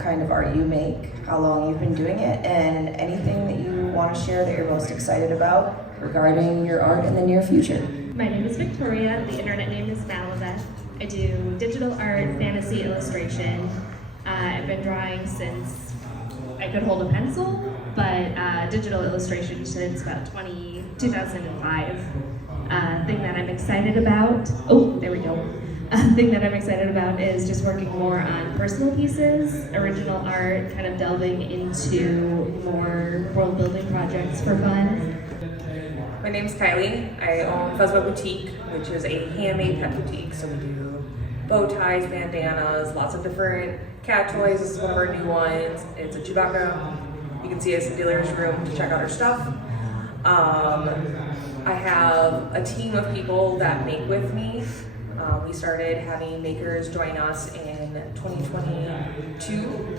what kind of art you make, how long you've been doing it, and anything that you want to share that you're most excited about regarding your art in the near future. My name is Victoria. The internet name is Maliveth. I do digital art, fantasy illustration. I've been drawing since I could hold a pencil, but digital illustration since about 2005. Thing that I'm excited about, thing that I'm excited about is just working more on personal pieces, original art, kind of delving into more world building projects for fun. My name's Kylie. I own Fuzzball Boutique, which is a handmade pet boutique. So we do bow ties, bandanas, lots of different cat toys. This is one of our new ones. It's a Chewbacca. You can see us in the dealer's room to check out our stuff. I have a team of people that make with me. We started having makers join us in 2022.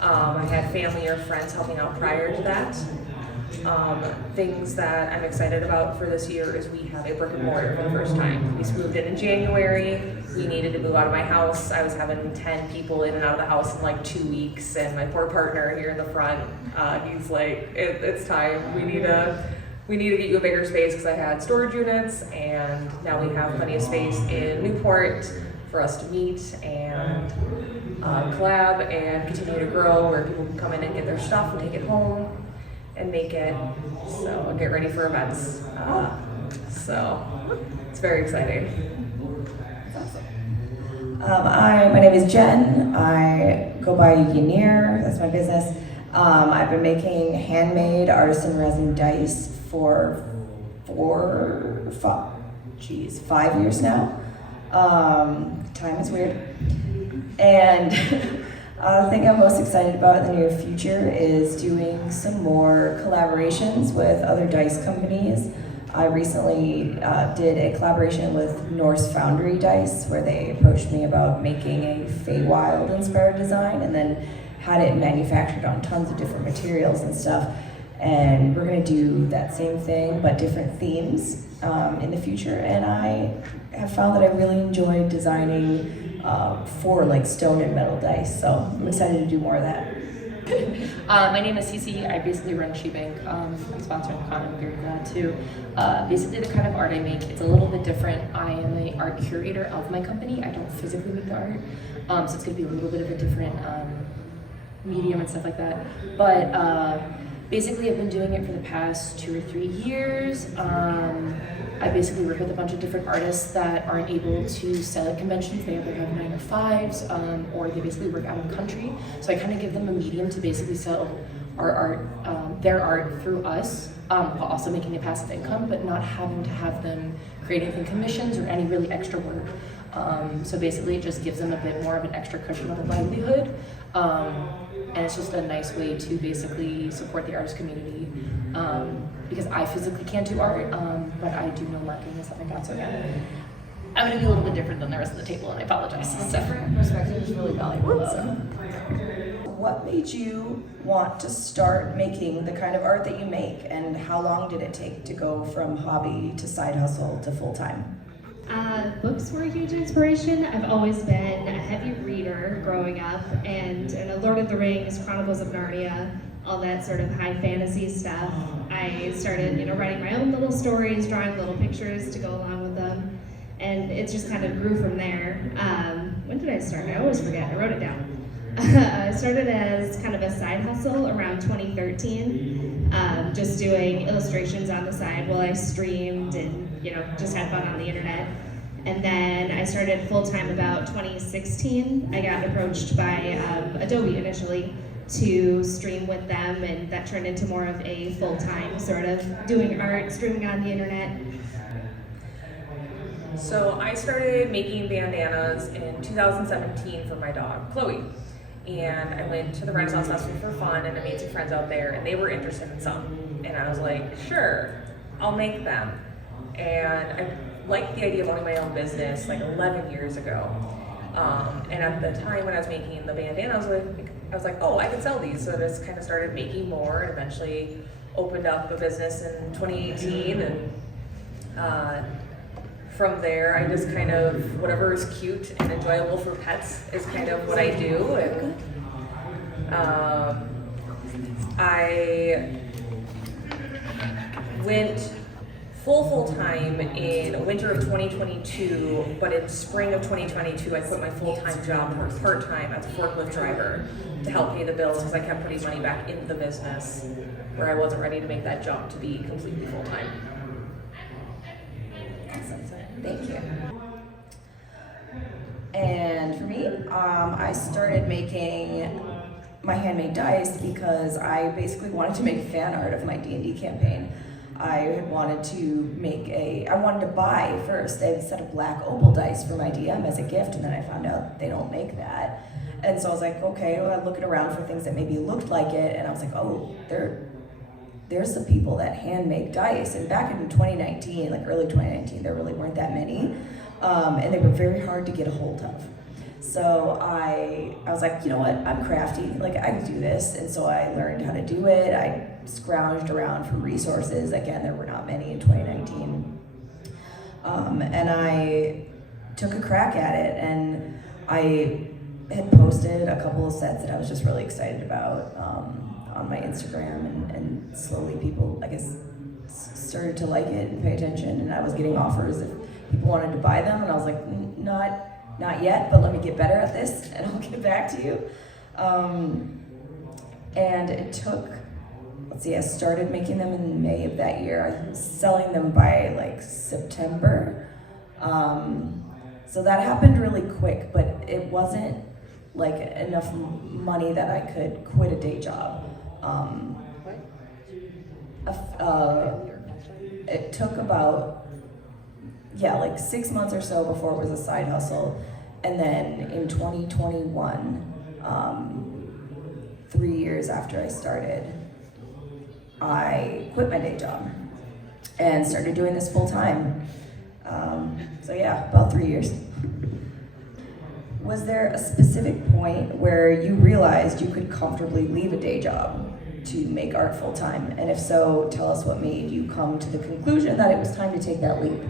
I had family or friends helping out prior to that. Things that I'm excited about for this year is we have a brick and mortar for the first time. We moved in January. We needed to move out of my house. I was having 10 people in and out of the house in like 2 weeks, and my poor partner here in the front, he's like, it's time. We need to get you a bigger space because I had storage units, and now we have plenty of space in Newport for us to meet and collab and continue to grow, where people can come in and get their stuff and take it home and make it. So I'll get ready for events. So it's very exciting. My name is Jen. I go by Yaneer. That's my business. I've been making handmade artisan resin dice for 5 years now. Time is weird. And the thing I'm most excited about in the near future is doing some more collaborations with other dice companies. I recently did a collaboration with Norse Foundry Dice, where they approached me about making a Feywild inspired design and then had it manufactured on tons of different materials and stuff. And we're gonna do that same thing, but different themes in the future. And I have found that I really enjoy designing for like stone and metal dice. So I'm excited to do more of that. My name is Cece. I basically run She Bank. I'm sponsoring the con. I'm very glad to. Basically, the kind of art I make, it's a little bit different. I am an art curator of my company. I don't physically make the art, so it's going to be a little bit of a different medium and stuff like that. But basically, I've been doing it for the past 2 or 3 years. I basically work with a bunch of different artists that aren't able to sell at conventions. They either have 9 or 5s, or they basically work out of country. So I kind of give them a medium to basically sell our art, their art through us, while also making a passive income, but not having to have them create anything commissions or any really extra work. So basically it just gives them a bit more of an extra cushion of a livelihood. And it's just a nice way to basically support the artist community, because I physically can't do art, but I do know marketing and stuff like that. So yeah, I'm gonna be a little bit different than the rest of the table, and I apologize. Different perspective is really valuable. What made you want to start making the kind of art that you make, and how long did it take to go from hobby to side hustle to full-time? Books were a huge inspiration. I've always been a heavy reader growing up, and Lord of the Rings, Chronicles of Narnia, all that sort of high fantasy stuff. I started, writing my own little stories, drawing little pictures to go along with them, and it just kind of grew from there. When did I start? I always forget. I wrote it down. I started as kind of a side hustle around 2013, just doing illustrations on the side while I streamed and just had fun on the internet. And then I started full-time about 2016. I got approached by Adobe initially to stream with them, and that turned into more of a full-time sort of doing art, streaming on the internet. So I started making bandanas in 2017 for my dog, Chloe. And I went to the Renaissance Festival for fun, and I made some friends out there, and they were interested in some. And I was like, sure, I'll make them. And I liked the idea of owning my own business like 11 years ago. And at the time when I was making the bandanas, I was like, oh, I can sell these. So I just kind of started making more, and eventually opened up a business in 2018. And from there, I just kind of, whatever is cute and enjoyable for pets is kind of what I do. And I went full time in winter of 2022, but in spring of 2022, I quit my full-time job part-time as a forklift driver to help pay the bills because I kept putting money back into the business where I wasn't ready to make that jump to be completely full-time. Awesome. Thank you. And for me, I started making my handmade dice because I basically wanted to make fan art of my D&D campaign. I had wanted to I wanted to buy first a set of black opal dice for my DM as a gift, and then I found out they don't make that. And so I was like, okay, well, I'm looking around for things that maybe looked like it, and I was like, oh, there's some people that hand make dice. And back in 2019, like early 2019, there really weren't that many, and they were very hard to get a hold of. So I was like, you know what, I'm crafty, like I can do this. And so I learned how to do it. I scrounged around for resources. Again, there were not many in 2019. And I took a crack at it, and I had posted a couple of sets that I was just really excited about on my Instagram, and slowly people, I guess, started to like it and pay attention, and I was getting offers if people wanted to buy them, and I was like, not yet, but let me get better at this and I'll get back to you. And it took, I started making them in May of that year. I was selling them by like September. So that happened really quick, but it wasn't like enough money that I could quit a day job. It took about, like 6 months or so before it was a side hustle. And then in 2021, 3 years after I started, I quit my day job and started doing this full time. About 3 years. Was there a specific point where you realized you could comfortably leave a day job to make art full time? And if so, tell us what made you come to the conclusion that it was time to take that leap.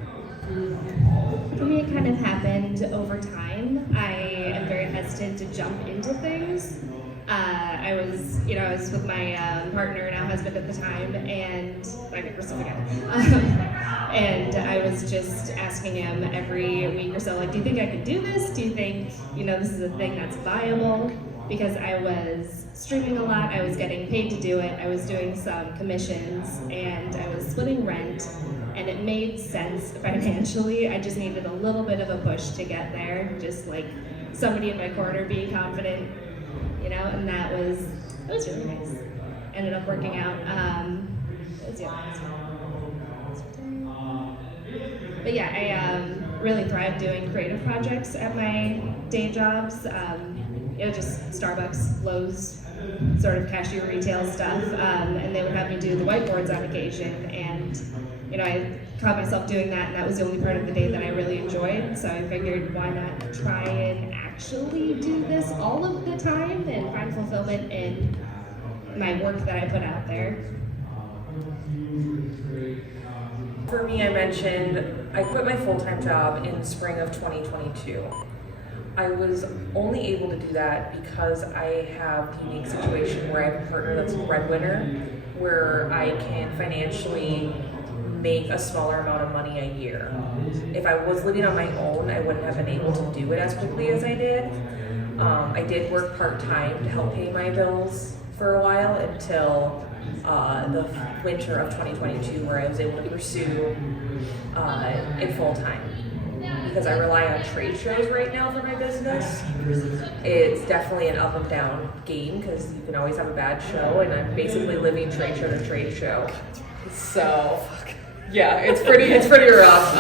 For me, it kind of happened over time. I am very hesitant to jump into things. I was with my partner, now husband at the time, and we're still together. And I was just asking him every week or so, like, do you think I could do this? Do you think, this is a thing that's viable? Because I was streaming a lot, I was getting paid to do it, I was doing some commissions, and I was splitting rent, and it made sense financially. I just needed a little bit of a push to get there, just like somebody in my corner being confident, and that was really nice. Ended up working out. But yeah, I really thrive doing creative projects at my day jobs. Just Starbucks, Lowe's, sort of cashier retail stuff, and they would have me do the whiteboards on occasion, and I caught myself doing that, and that was the only part of the day that I really enjoyed, so I figured why not try and actually do this all of the time and find fulfillment in my work that I put out there. For me, I mentioned I quit my full-time job in spring of 2022. I was only able to do that because I have the unique situation where I have a partner that's a breadwinner, where I can financially make a smaller amount of money a year. If I was living on my own, I wouldn't have been able to do it as quickly as I did. I did work part-time to help pay my bills for a while until the winter of 2022, where I was able to pursue it full-time. Because I rely on trade shows right now for my business. It's definitely an up and down game because you can always have a bad show, and I'm basically living trade show to trade show. So, yeah, it's pretty rough.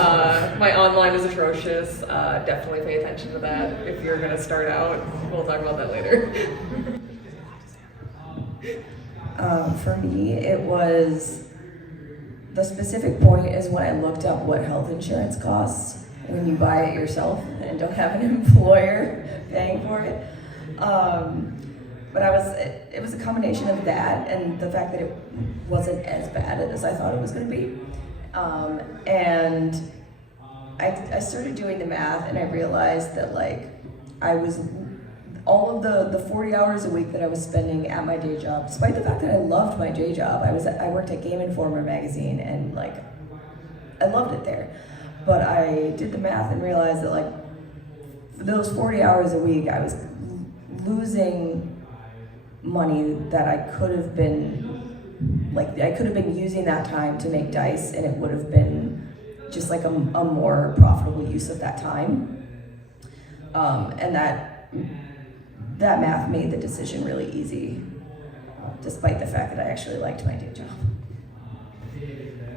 My online is atrocious. Definitely pay attention to that if you're gonna start out. We'll talk about that later. For me, it was the specific point is when I looked up what health insurance costs when you buy it yourself and don't have an employer paying for it. But it was a combination of that and the fact that it wasn't as bad as I thought it was going to be. And I started doing the math, and I realized that all of the 40 hours a week that I was spending at my day job, despite the fact that I loved my day job. I worked at Game Informer magazine, and like I loved it there. But I did the math and realized that like for those 40 hours a week, I was losing money that I could have been using that time to make dice, and it would have been just like a more profitable use of that time. And that math made the decision really easy, despite the fact that I actually liked my day job.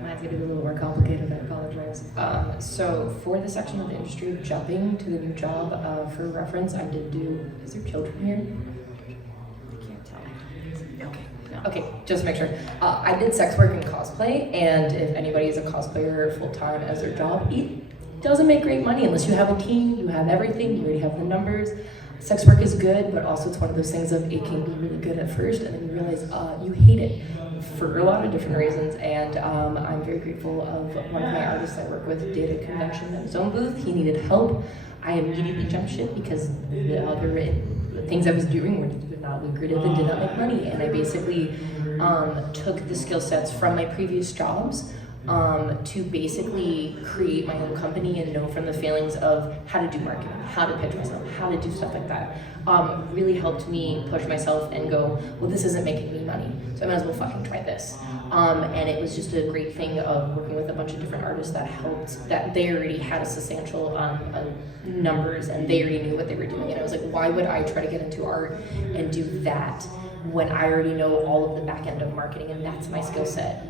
Mine's gonna be a little more complicated, I apologize. So for the section of the industry of jumping to the new job, for reference, I did do, is there children here? I can't tell. Okay, no. Okay, just to make sure. I did sex work and cosplay, and if anybody is a cosplayer full-time as their job, it doesn't make great money unless you have a team, you have everything, you already have the numbers. Sex work is good, but also it's one of those things of it can be really good at first, and then you realize you hate it for a lot of different reasons. And I'm very grateful of one of my artists I work with did a convention at his own booth. He needed help. I immediately jumped ship because the other things I was doing were not lucrative and did not make money. And I basically took the skill sets from my previous jobs to basically create my own company and know from the failings of how to do marketing, how to pitch myself, how to do stuff like that. Really helped me push myself and go, well, this isn't making me money, so I might as well fucking try this. And it was just a great thing of working with a bunch of different artists that helped, that they already had a substantial numbers and they already knew what they were doing. And I was like, why would I try to get into art and do that when I already know all of the back end of marketing and that's my skill set?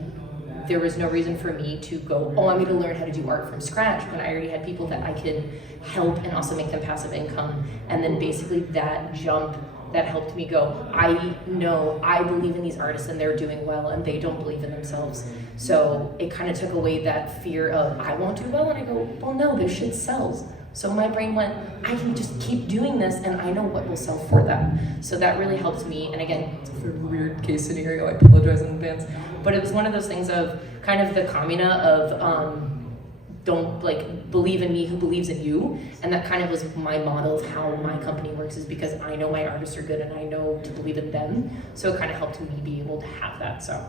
There was no reason for me to go, oh, I'm going to learn how to do art from scratch when I already had people that I could help and also make them passive income. And then basically that jump that helped me go, I know I believe in these artists and they're doing well and they don't believe in themselves. So it kind of took away that fear of I won't do well, and I go, well, no, this shit sells. So my brain went, I can just keep doing this and I know what will sell for them. So that really helped me. And again, it's a very weird case scenario, I apologize in advance. But it was one of those things of kind of the kamina of don't like believe in me who believes in you. And that kind of was my model of how my company works, is because I know my artists are good and I know to believe in them. So it kind of helped me be able to have that, so.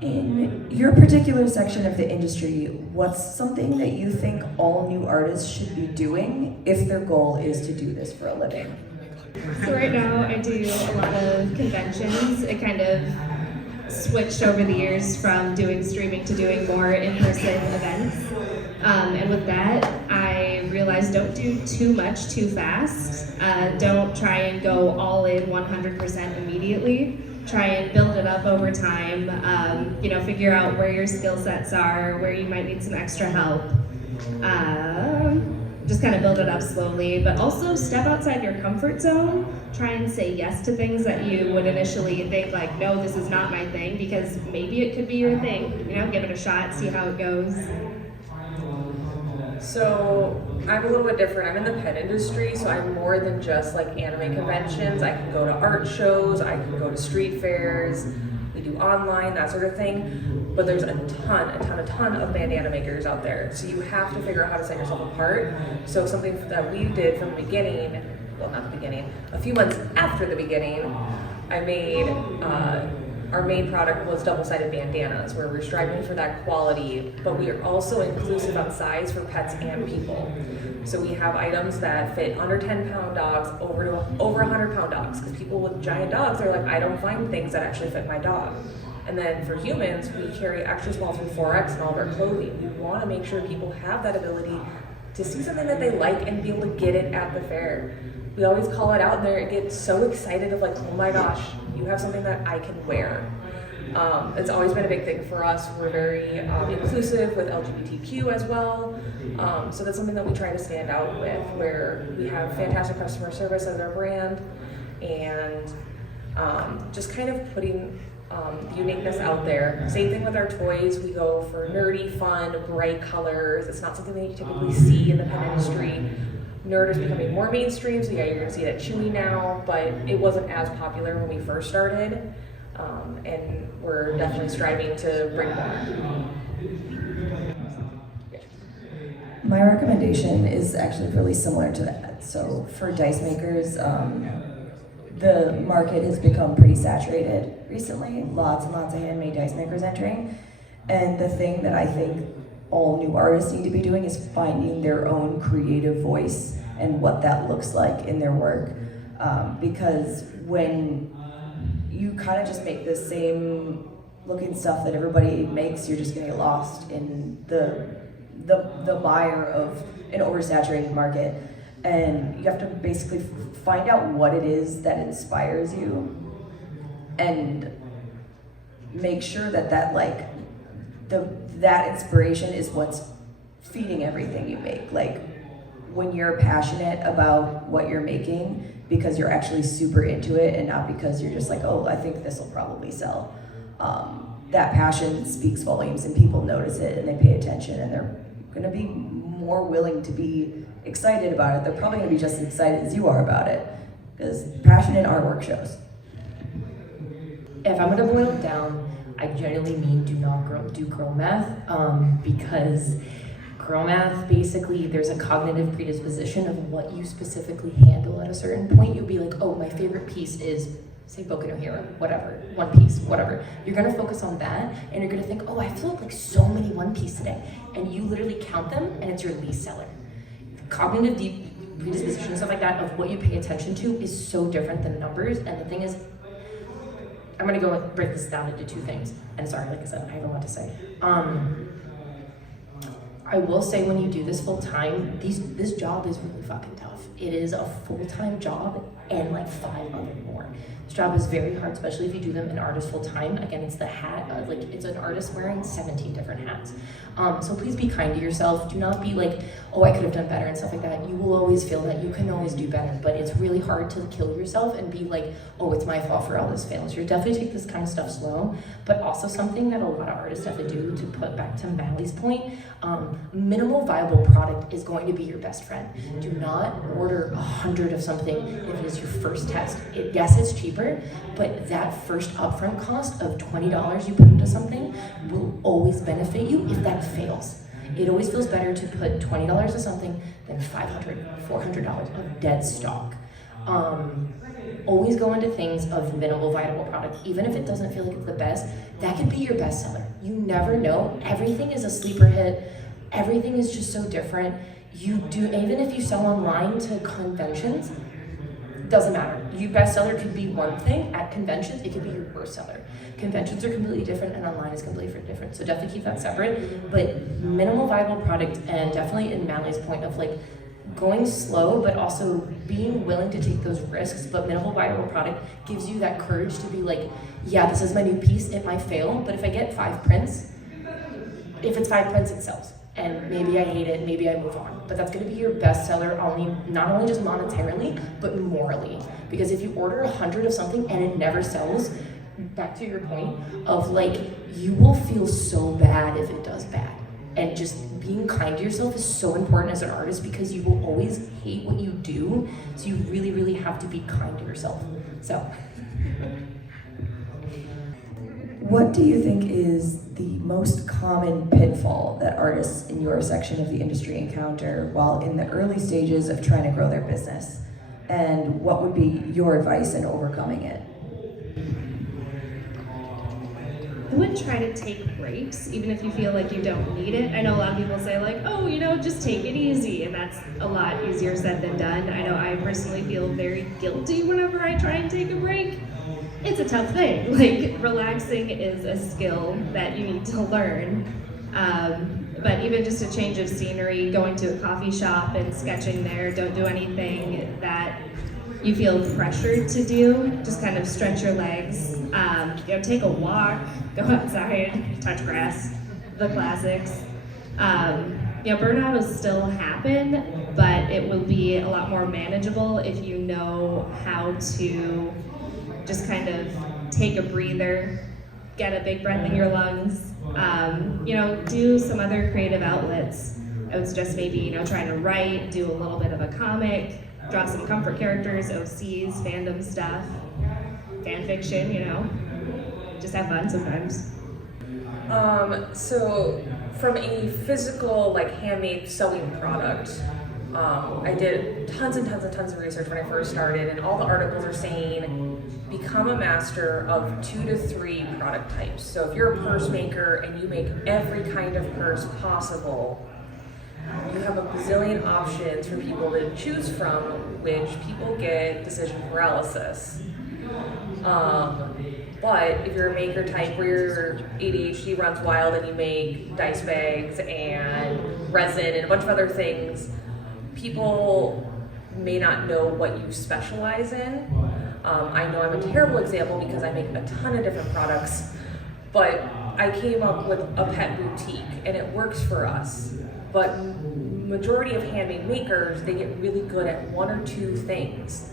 In your particular section of the industry, what's something that you think all new artists should be doing if their goal is to do this for a living? So right now I do a lot of conventions. It kind of switched over the years from doing streaming to doing more in-person events. And with that, I realized don't do too much too fast. Don't try and go all in 100% immediately. Try and build it up over time. Figure out where your skill sets are, where you might need some extra help. Just kind of build it up slowly, but also step outside your comfort zone. Try and say yes to things that you would initially think like, no, this is not my thing, because maybe it could be your thing. Give it a shot, see how it goes. So I'm a little bit different. I'm in the pet industry, so I'm more than just like anime conventions. I can go to art shows, I can go to street fairs, we do online, that sort of thing. But there's a ton of bandana makers out there. So you have to figure out how to set yourself apart. So something that we did from the beginning, well, not the beginning, a few months after the beginning, I made, our main product was double-sided bandanas, where we're striving for that quality, but we are also inclusive on size for pets and people. So we have items that fit under 10-pound dogs over 100-pound dogs, because people with giant dogs are like, I don't find things that actually fit my dog. And then for humans, we carry extra small through 4X in all of our clothing. We want to make sure people have that ability to see something that they like and be able to get it at the fair. We always call it out and they get so excited of like, oh my gosh, you have something that I can wear. It's always been a big thing for us. We're very inclusive with LGBTQ as well. So that's something that we try to stand out with, where we have fantastic customer service as our brand, and just kind of putting the uniqueness out there. Same thing with our toys. We go for nerdy, fun, bright colors. It's not something that you typically see in the pet industry. Nerd is becoming more mainstream, so yeah, you're gonna see it at Chewy now, but it wasn't as popular when we first started, and we're definitely striving to bring more. My recommendation is actually really similar to that. So for dice makers, the market has become pretty saturated recently. Lots and lots of handmade dice makers entering. And the thing that I think all new artists need to be doing is finding their own creative voice and what that looks like in their work. Because when you kind of just make the same looking stuff that everybody makes, you're just gonna get lost in the mire of an oversaturated market. And you have to basically find out what it is that inspires you and make sure that that inspiration is what's feeding everything you make. Like when you're passionate about what you're making because you're actually super into it and not because you're just like, oh, I think this will probably sell. That passion speaks volumes and people notice it and they pay attention and they're gonna be more willing to be excited about it. They're probably gonna be just as excited as you are about it because passion in artwork shows. If I'm gonna boil it down, I generally mean do not do girl math, because girl math, basically there's a cognitive predisposition of what you specifically handle at a certain point. You'll be like, oh, my favorite piece is, say, Boku no Hero, whatever, One Piece, whatever. You're gonna focus on that, and you're gonna think, oh, I filled like so many One Piece today, and you literally count them, and it's your least seller. Cognitive predisposition and stuff like that of what you pay attention to is so different than numbers, and the thing is, I'm gonna go break this down into two things. And sorry, like I said, I have a lot to say. I will say when you do this full time, this job is really fucking tough. It is a full-time job and like 5 other more. This job is very hard, especially if you do them an artist full time. Again, it's the hat, it's an artist wearing 17 different hats. So please be kind to yourself. Do not be like, oh, I could have done better and stuff like that. You will always feel that you can always do better, but it's really hard to kill yourself and be like, oh, it's my fault for all this fails. You definitely take this kind of stuff slow, but also something that a lot of artists have to do, to put back to Mally's point, minimal viable product is going to be your best friend. Do not order 100 of something if it is your first test. Yes, it's cheaper, but that first upfront cost of $20 you put into something will always benefit you if that fails. It always feels better to put $20 into something than $500, $400 of dead stock. Always go into things of minimal viable product, even if it doesn't feel like it's the best. That could be your bestseller. You never know. Everything is a sleeper hit. Everything is just so different. Even if you sell online to conventions, doesn't matter. Your bestseller could be one thing. At conventions, it could be your worst seller. Conventions are completely different and online is completely different. So definitely keep that separate. But minimal viable product, and definitely in Mally's point of like going slow, but also being willing to take those risks. But minimal viable product gives you that courage to be like, yeah, this is my new piece. It might fail, but if I get 5 prints, if it's 5 prints, it sells. And maybe I hate it, maybe I move on. But that's gonna be your bestseller, not only just monetarily, but morally. Because if you order 100 of something and it never sells, back to your point of like, you will feel so bad if it does bad. And just being kind to yourself is so important as an artist because you will always hate what you do. So you really, really have to be kind to yourself. So. What do you think is the most common pitfall that artists in your section of the industry encounter while in the early stages of trying to grow their business? And what would be your advice in overcoming it? I would try to take breaks, even if you feel like you don't need it. I know a lot of people say like, oh, just take it easy, and that's a lot easier said than done. I know I personally feel very guilty whenever I try and take a break. It's a tough thing. Like, relaxing is a skill that you need to learn. But even just a change of scenery, going to a coffee shop and sketching there, don't do anything that you feel pressured to do. Just kind of stretch your legs. Take a walk, go outside, touch grass, the classics. Burnout will still happen, but it will be a lot more manageable if you know how to just kind of take a breather, get a big breath in your lungs, do some other creative outlets. I would suggest maybe, trying to write, do a little bit of a comic, draw some comfort characters, OCs, fandom stuff, fan fiction, just have fun sometimes. So from a physical, like handmade sewing product, I did tons and tons of research when I first started, and all the articles are saying become a master of 2 to 3 product types. So if you're a purse maker and you make every kind of purse possible, you have a bazillion options for people to choose from, which people get decision paralysis. But if you're a maker type where your ADHD runs wild and you make dice bags and resin and a bunch of other things, people may not know what you specialize in. I know I'm a terrible example because I make a ton of different products, but I came up with a pet boutique and it works for us. But majority of handmade makers, they get really good at 1 or 2 things.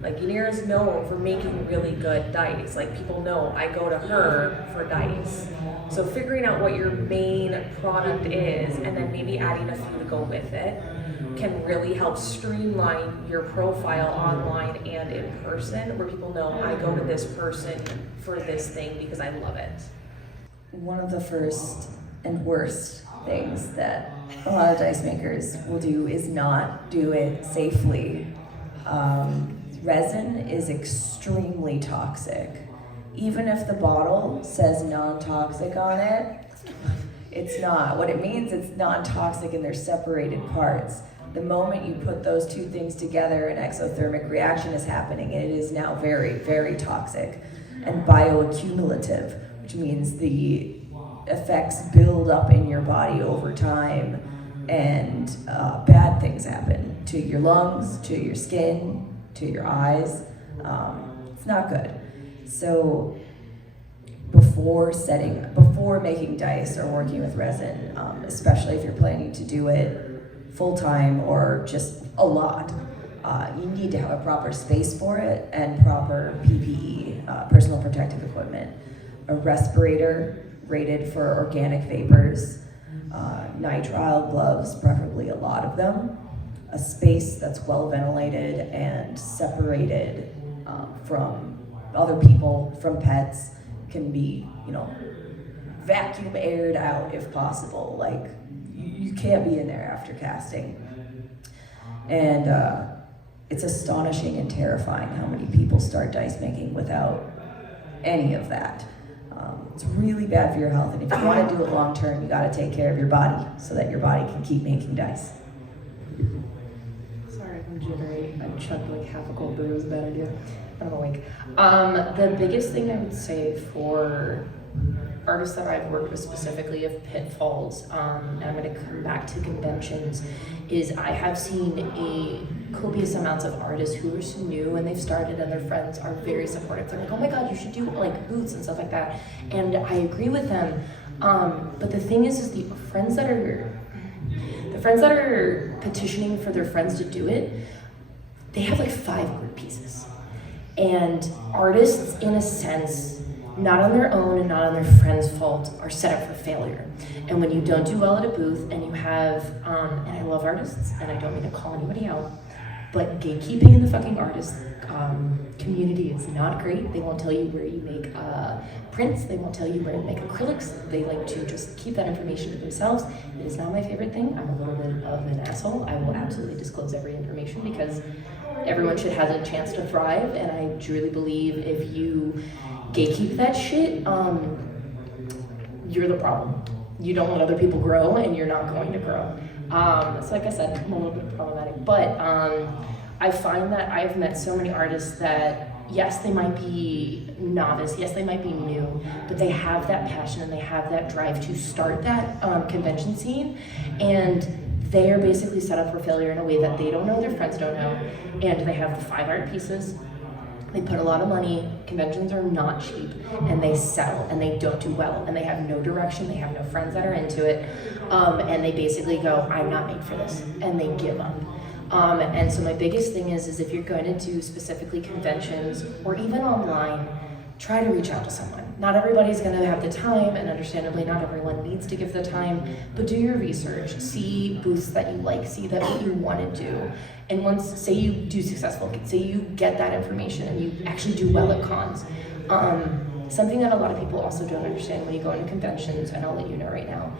Like Yanira is known for making really good dice. Like people know I go to her for dice. So figuring out what your main product is and then maybe adding a few to go with it can really help streamline your profile online and in person, where people know I go to this person for this thing because I love it. One of the first and worst things that a lot of dice makers will do is not do it safely. Resin is extremely toxic. Even if the bottle says non-toxic on it, it's not. What it means, it's non-toxic and they're separated parts. The moment you put those 2 things together, an exothermic reaction is happening, and it is now very, very toxic and bioaccumulative, which means the effects build up in your body over time, and bad things happen to your lungs, to your skin, to your eyes. It's not good. So before making dice or working with resin, especially if you're planning to do it full-time or just a lot, you need to have a proper space for it and proper PPE, personal protective equipment, a respirator rated for organic vapors, nitrile gloves, preferably a lot of them, a space that's well ventilated and separated from other people, from pets, can be, vacuum aired out if possible. Like, you can't be in there after casting. And it's astonishing and terrifying how many people start dice making without any of that. It's really bad for your health, and if you want to do it long term, you got to take care of your body so that your body can keep making dice. Sorry, I'm jittery. I chugged like half a cold brew. It was a bad idea. I'm awake. The biggest thing I would say for artists that I've worked with specifically of pitfalls, and I'm going to come back to conventions, is I have seen a copious amounts of artists who are so new and they've started and their friends are very supportive. They're like, oh my god, you should do like booths and stuff like that. And I agree with them. But the thing is the friends that are petitioning for their friends to do it, they have like 5 art pieces. And artists, in a sense, not on their own and not on their friends' fault, are set up for failure. And when you don't do well at a booth and you have, and I love artists and I don't mean to call anybody out, but gatekeeping in the fucking artist community is not great. They won't tell you where you make prints. They won't tell you where to make acrylics. They like to just keep that information to themselves. It is not my favorite thing. I'm a little bit of an asshole. I will absolutely disclose every information because everyone should have a chance to thrive, and I truly believe if you gatekeep that shit, you're the problem. You don't let other people grow, and you're not going to grow. So like I said, I'm a little bit problematic, but I find that I've met so many artists that, yes, they might be novice, yes, they might be new, but they have that passion and they have that drive to start that convention scene, and they are basically set up for failure in a way that they don't know, their friends don't know, and they have the 5 art pieces. They put a lot of money, conventions are not cheap, and they settle, and they don't do well, and they have no direction, they have no friends that are into it, and they basically go, I'm not made for this, and they give up. And so my biggest thing is if you're going to do specifically conventions, or even online, try to reach out to someone. Not everybody's going to have the time, and understandably not everyone needs to give the time, but do your research, see booths that you like, see that what you want to do. And once, say you do successful, say you get that information and you actually do well at cons. Something that a lot of people also don't understand when you go into conventions, and I'll let you know right now,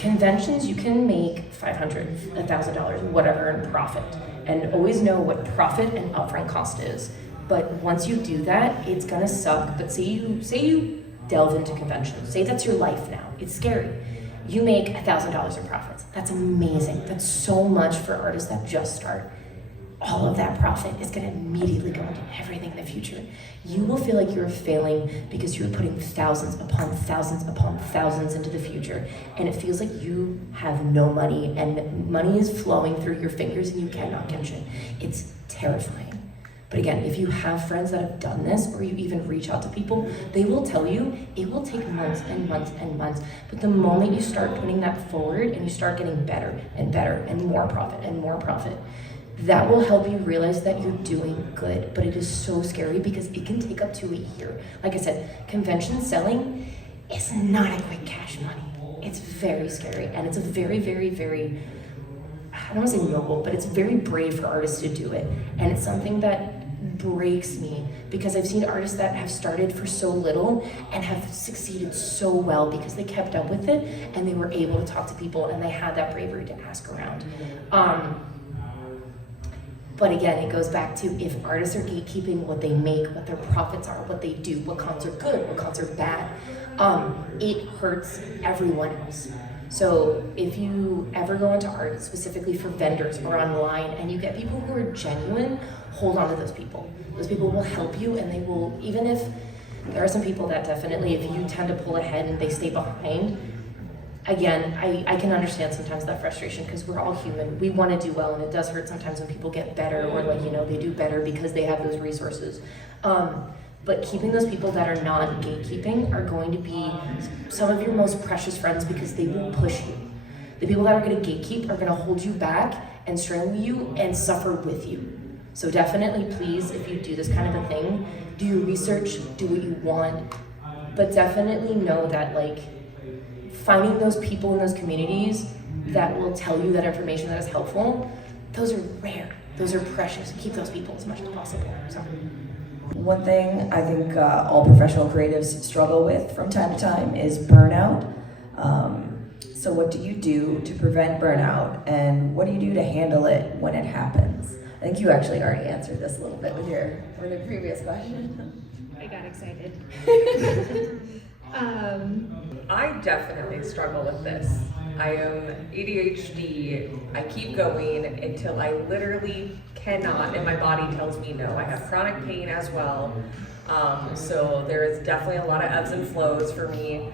Conventions, you can make $500, $1,000, whatever in profit, and always know what profit and upfront cost is. But once you do that, it's gonna suck. But say you delve into conventions, say that's your life now. It's scary. You make $1,000 in profits. That's amazing. That's so much for artists that just start. All of that profit is gonna immediately go into everything in the future. You will feel like you're failing because you're putting thousands upon thousands upon thousands into the future, and it feels like you have no money, and money is flowing through your fingers and you cannot catch it. It's terrifying. But again, if you have friends that have done this, or you even reach out to people, they will tell you it will take months and months and months. But the moment you start putting that forward and you start getting better and better and more profit, that will help you realize that you're doing good. But it is so scary because it can take up to a year. Like I said, convention selling is not a quick cash money. It's very scary, and it's a very, very, very, I don't want to say noble, but it's very brave for artists to do it. And it's something that breaks me because I've seen artists that have started for so little and have succeeded so well because they kept up with it and they were able to talk to people and they had that bravery to ask around. But again, it goes back to if artists are gatekeeping what they make, what their profits are, what they do, what cons are good, what cons are bad, it hurts everyone else. So if you ever go into art specifically for vendors or online and you get people who are genuine, hold on to those people. Those people will help you, and they will, even if there are some people that definitely, if you tend to pull ahead and they stay behind, again, I can understand sometimes that frustration because we're all human. We want to do well, and it does hurt sometimes when people get better or they do better because they have those resources. But keeping those people that are not gatekeeping are going to be some of your most precious friends because they will push you. The people that are going to gatekeep are going to hold you back and strangle you and suffer with you. So definitely, please, if you do this kind of a thing, do your research, do what you want, but definitely know that finding those people in those communities that will tell you that information that is helpful, those are rare, those are precious. Keep those people as much as possible. So. One thing I think all professional creatives struggle with from time to time is burnout. So what do you do to prevent burnout, and what do you do to handle it when it happens? I think you actually already answered this a little bit with the previous question. I got excited. I definitely struggle with this. I am ADHD. I keep going until I literally cannot, and my body tells me no. I have chronic pain as well. So there is definitely a lot of ebbs and flows for me.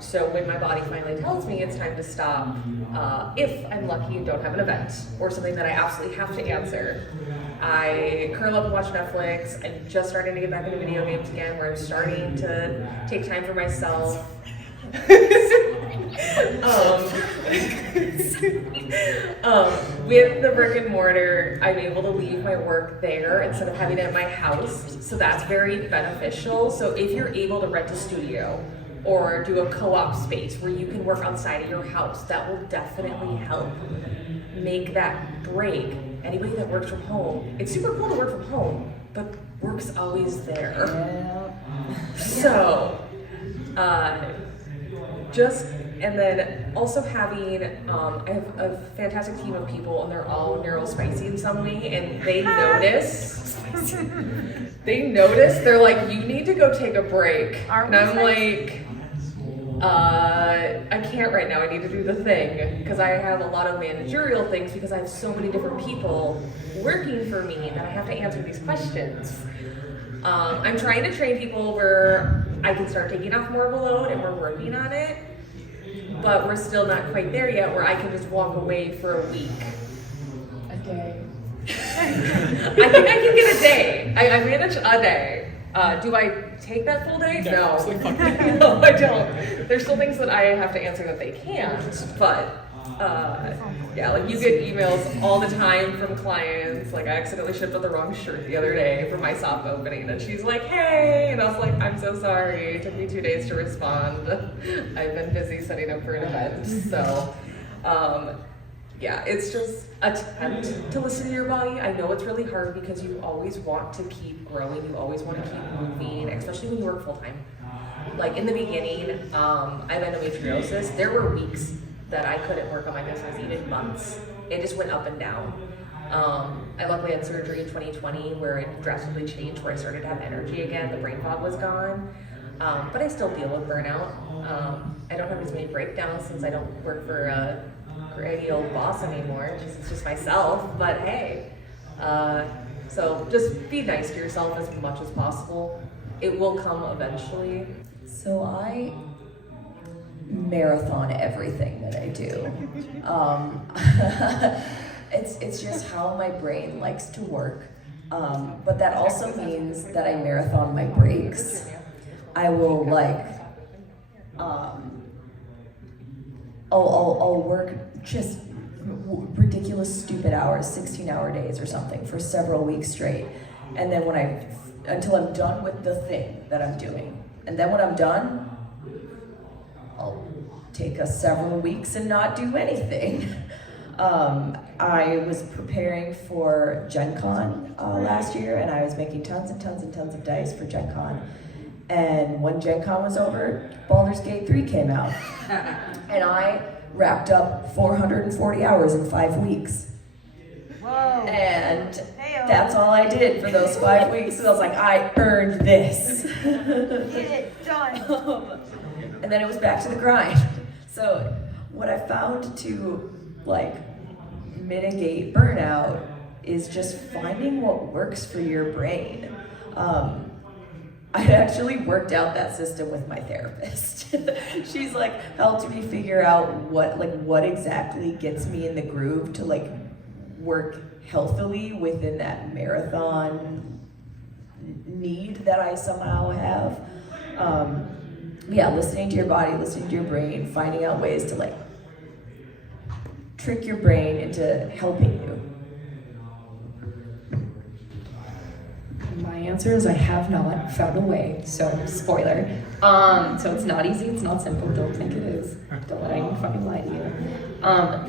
So when my body finally tells me it's time to stop, if I'm lucky and don't have an event or something that I absolutely have to answer, I curl up and watch Netflix. I'm just starting to get back into video games again, where I'm starting to take time for myself. With the brick and mortar, I'm able to leave my work there instead of having it at my house, so that's very beneficial. So if you're able to rent a studio or do a co-op space where you can work outside of your house, that will definitely help make that break. Anybody that works from home, it's super cool to work from home, but work's always there. Yeah. So, and then also having, I have a fantastic team of people, and they're all neurospicy in some way, and they notice, they're like, you need to go take a break. And I'm like, I can't right now, I need to do the thing, because I have a lot of managerial things, because I have so many different people working for me that I have to answer these questions. I'm trying to train people where I can start taking off more of a load, and we're working on it, but we're still not quite there yet where I can just walk away for a week. A day. I think I can get a day. I manage a day. Do I take that full day? No. No, I don't. There's still things that I have to answer that they can't, but yeah, like you get emails all the time from clients. Like I accidentally shipped out the wrong shirt the other day for my soft opening, and she's like, hey, and I was like, I'm so sorry, it took me 2 days to respond. I've been busy setting up for an event. So Yeah, it's just attempt to listen to your body. I know it's really hard because you always want to keep growing. You always want to keep moving, especially when you work full time. Like in the beginning, I have endometriosis. There were weeks that I couldn't work on my business, even months. It just went up and down. I luckily had surgery in 2020 where it drastically changed, where I started to have energy again. The brain fog was gone. But I still deal with burnout. I don't have as many breakdowns since I don't work for a craggy old boss anymore. It's just myself. But hey, so just be nice to yourself as much as possible. It will come eventually. So I marathon everything that I do. It's just how my brain likes to work. But that also means that I marathon my breaks. I will I'll work just ridiculous, stupid hours, 16-hour days or something for several weeks straight. And then until I'm done with the thing that I'm doing. And then when I'm done, I'll take several weeks and not do anything. I was preparing for Gen Con last year, and I was making tons and tons and tons of dice for Gen Con. And when Gen Con was over, Baldur's Gate 3 came out. And I wrapped up 440 hours in 5 weeks. Whoa. And that's all I did for those 5 weeks. So I was like, I earned this. Get it done. And then it was back to the grind. So what I found to mitigate burnout is just finding what works for your brain. I actually worked out that system with my therapist. She's helped me figure out what exactly gets me in the groove to work healthily within that marathon need that I somehow have. Listening to your body, listening to your brain, finding out ways to trick your brain into helping you. My answer is I have not found a way, so spoiler. So it's not easy, it's not simple, don't think it is. Don't let anyone fucking lie to you.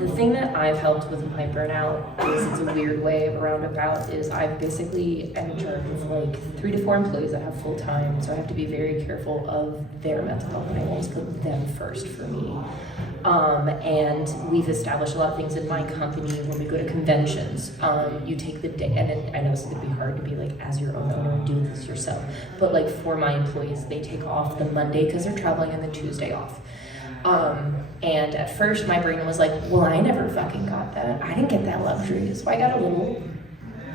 The thing that I've helped with my burnout is, it's a weird way of a roundabout, is I've basically am in charge of 3 to 4 employees that have full time, so I have to be very careful of their mental health, and I always put them first for me. And we've established a lot of things in my company when we go to conventions. You take the day, and I know it's going to be hard to be as your own owner and do this yourself, but for my employees, they take off the Monday because they're traveling and the Tuesday off. And at first my brain was well, I never fucking got that. I didn't get that luxury, so I got a little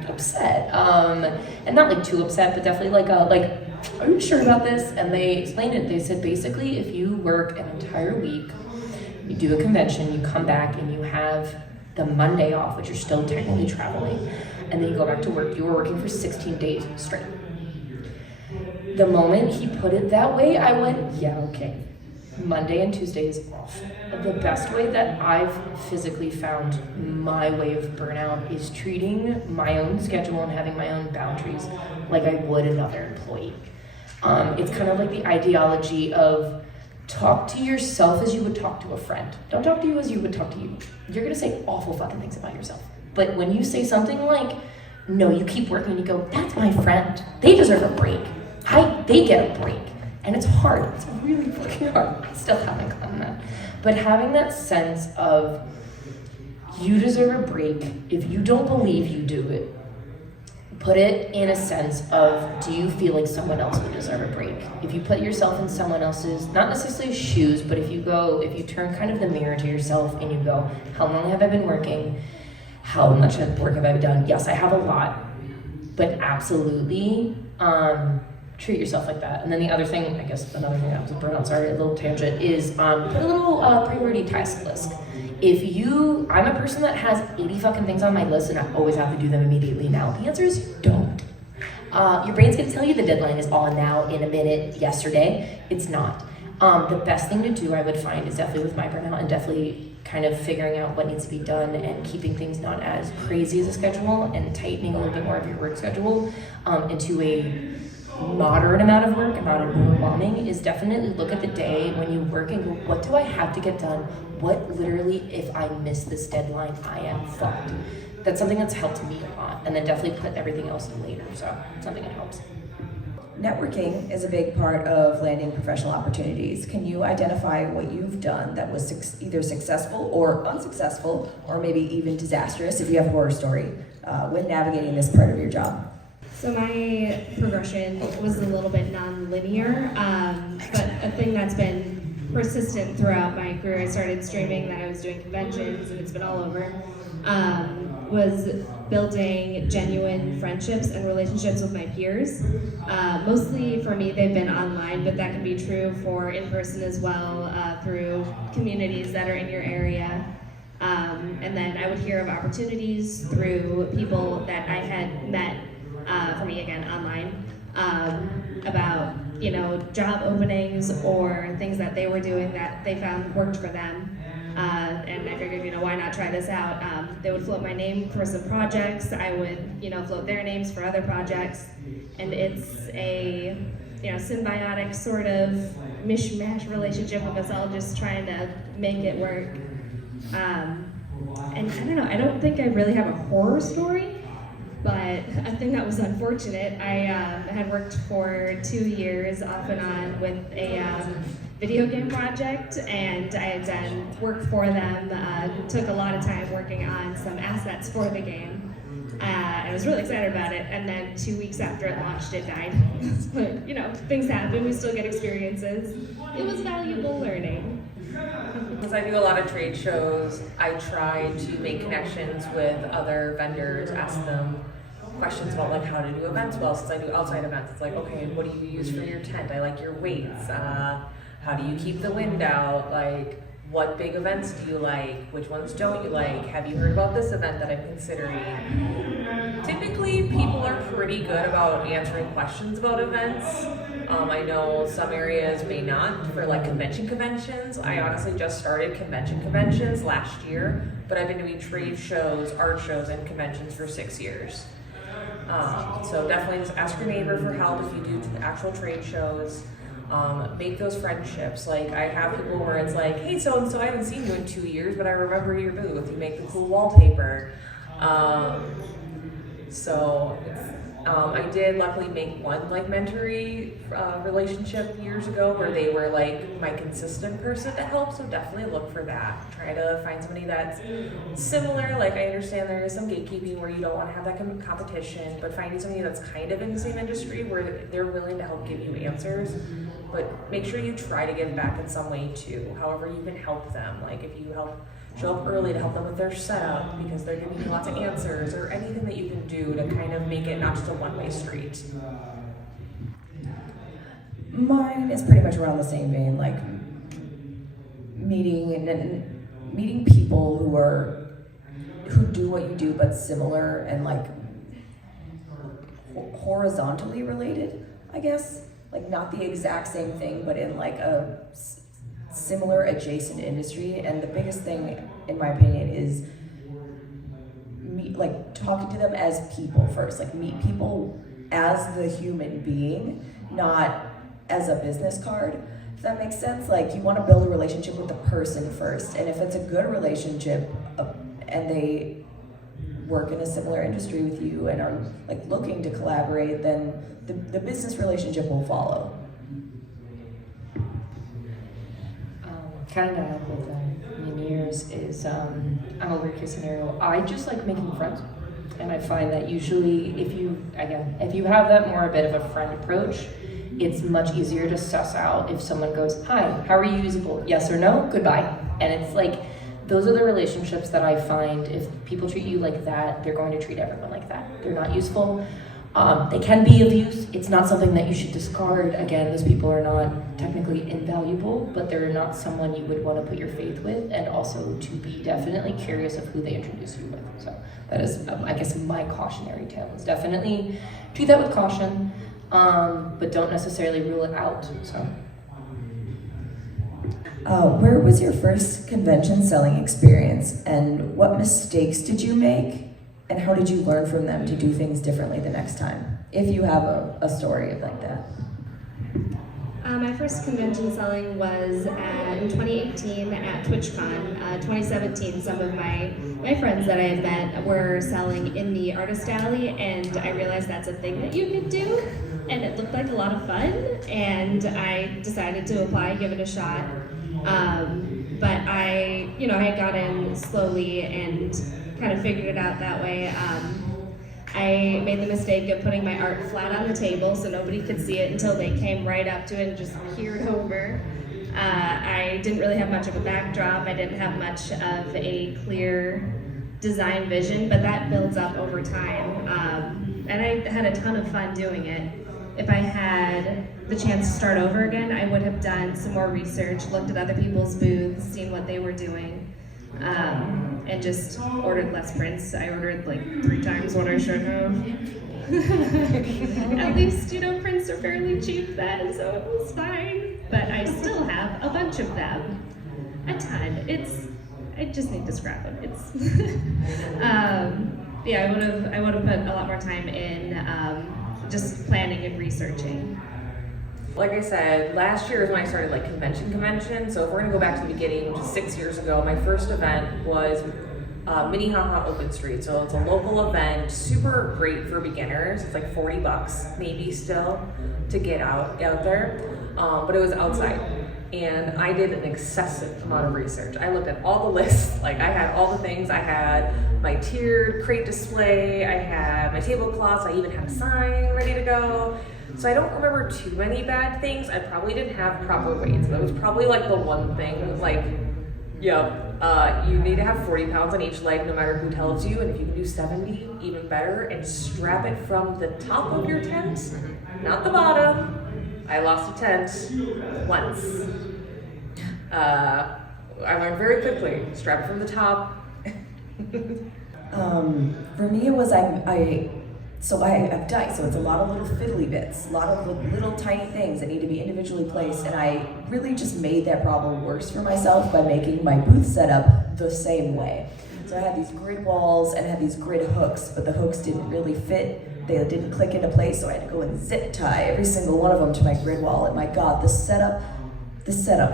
upset. And not too upset, but definitely are you sure about this? And they explained it. They said basically if you work an entire week, you do a convention, you come back and you have the Monday off, which you're still technically traveling, and then you go back to work, you were working for 16 days straight. The moment he put it that way, I went, yeah, okay. Monday and Tuesday is off. The best way that I've physically found my way of burnout is treating my own schedule and having my own boundaries like I would another employee. It's kind of the ideology of talk to yourself as you would talk to a friend. Don't talk to you as you would talk to you. You're gonna say awful fucking things about yourself. But when you say something no, you keep working and you go, that's my friend. They deserve a break. They get a break. And it's hard. It's really fucking hard. I still haven't gotten that. But having that sense of you deserve a break. If you don't believe you do it, put it in a sense of, do you feel like someone else would deserve a break? If you put yourself in someone else's, not necessarily shoes, but if you turn kind of the mirror to yourself and you go, how long have I been working? How much work have I done? Yes, I have a lot, but absolutely treat yourself like that. And then the other thing, I guess another thing that was a burnout, sorry, a little tangent, is put a little priority task list. I'm a person that has 80 fucking things on my list and I always have to do them immediately now. The answer is don't. Your brain's gonna tell you the deadline is on now, in a minute, yesterday. It's not. The best thing to do, I would find, is definitely with my burnout and definitely kind of figuring out what needs to be done and keeping things not as crazy as a schedule and tightening a little bit more of your work schedule into a moderate amount of work and not overwhelming is definitely look at the day when you work and go, what do I have to get done? What literally, if I miss this deadline, I am fucked. That's something that's helped me a lot. And then definitely put everything else in later. So something that helps. Networking is a big part of landing professional opportunities. Can you identify what you've done that was either successful or unsuccessful, or maybe even disastrous, if you have a horror story, when navigating this part of your job? So my progression was a little bit non-linear, but a thing that's been persistent throughout my career, I started streaming, then I was doing conventions, and it's been all over, was building genuine friendships and relationships with my peers. Mostly for me, they've been online, but that can be true for in-person as well, through communities that are in your area. And then I would hear of opportunities through people that I had met, for me again, online, about, job openings or things that they were doing that they found worked for them. And I figured, why not try this out? They would float my name for some projects. I would, float their names for other projects. And it's a, symbiotic sort of mishmash relationship of us all just trying to make it work. And I don't know, I don't think I really have a horror story, but a thing that was unfortunate, I had worked for 2 years off and on with a video game project, and I had done work for them, took a lot of time working on some assets for the game. I was really excited about it, and then 2 weeks after it launched, it died. But, things happen, we still get experiences. It was valuable learning. Because I do a lot of trade shows, I try to make connections with other vendors, ask them questions about like how to do events well, since I do outside events. It's like, okay, what do you use for your tent? I like your weights. How do you keep the wind out? Like, what big events do you like? Which ones don't you like? Have you heard about this event that I'm considering? Typically, people are pretty good about answering questions about events. I know some areas may not for like conventions. I honestly just started conventions last year, but I've been doing trade shows, art shows, and conventions for 6 years. So definitely just ask your neighbor for help if you do actual trade shows. Make those friendships. Like, I have people where it's like, hey, so-and-so, I haven't seen you in 2 years, but I remember your booth. You make the cool wallpaper. I did luckily make one like mentoring relationship years ago where they were like my consistent person to help, so definitely look for that. Try to find somebody that's similar. Like, I understand there is some gatekeeping where you don't want to have that competition, but finding somebody that's kind of in the same industry where they're willing to help give you answers. But make sure you try to give back in some way too, however you can help them. Like, if you show up early to help them with their setup because they're giving you lots of answers, or anything that you can do to kind of make it not just a one-way street. Mine is pretty much around the same vein, like meeting people who do what you do but similar and like horizontally related, I guess. Like, not the exact same thing, but in like a similar adjacent industry. And the biggest thing, in my opinion, is talking to them as people first. Like, meet people as the human being, not as a business card. If that makes sense. Like, you want to build a relationship with the person first, and if it's a good relationship and they work in a similar industry with you and are like looking to collaborate, then the business relationship will follow. Kind of with years is I'm a weird case scenario. I just like making friends, and I find that usually if you have that more a bit of a friend approach, it's much easier to suss out if someone goes, hi, how are you usable? Yes or no, goodbye. And it's like, those are the relationships that I find if people treat you like that, they're going to treat everyone like that. They're not useful. They can be of use. It's not something that you should discard. Again, those people are not technically invaluable, but they're not someone you would want to put your faith with, and also to be definitely curious of who they introduce you with. So that is, I guess, my cautionary tale is definitely treat that with caution, but don't necessarily rule it out. So. Where was your first convention selling experience, and what mistakes did you make? And how did you learn from them to do things differently the next time? If you have a story like that. My first convention selling was in 2018 at TwitchCon. 2017, some of my friends that I had met were selling in the artist alley, and I realized that's a thing that you could do, and it looked like a lot of fun, and I decided to apply, give it a shot. But I had got in slowly and kind of figured it out that way. I made the mistake of putting my art flat on the table so nobody could see it until they came right up to it and just peered over. I didn't really have much of a backdrop. I didn't have much of a clear design vision, but that builds up over time. And I had a ton of fun doing it. If I had the chance to start over again, I would have done some more research, looked at other people's booths, seen what they were doing. And just ordered less prints. I ordered like 3 times what I should have. At least, prints are fairly cheap then, so it was fine. But I still have a bunch of them. A ton. I just need to scrap them. I would have put a lot more time in just planning and researching. Like I said, last year is when I started convention. So if we're gonna go back to the beginning, which is 6 years ago, my first event was Minnehaha Open Street. So it's a local event, super great for beginners. It's like $40 maybe still to get out there, but it was outside. And I did an excessive amount of research. I looked at all the lists, I had all the things. I had my tiered crate display, I had my tablecloths, I even had a sign ready to go. So I don't remember too many bad things. I probably didn't have proper weights. That was probably the one thing. You need to have 40 pounds on each leg no matter who tells you, and if you can do 70, even better, and strap it from the top of your tent, not the bottom. I lost a tent once. I learned very quickly, strap it from the top. For me, it was I have dice, so it's a lot of little fiddly bits, a lot of little tiny things that need to be individually placed, and I really just made that problem worse for myself by making my booth setup the same way. So I had these grid walls and I had these grid hooks, but the hooks didn't really fit. They didn't click into place, so I had to go and zip tie every single one of them to my grid wall. And my God, the setup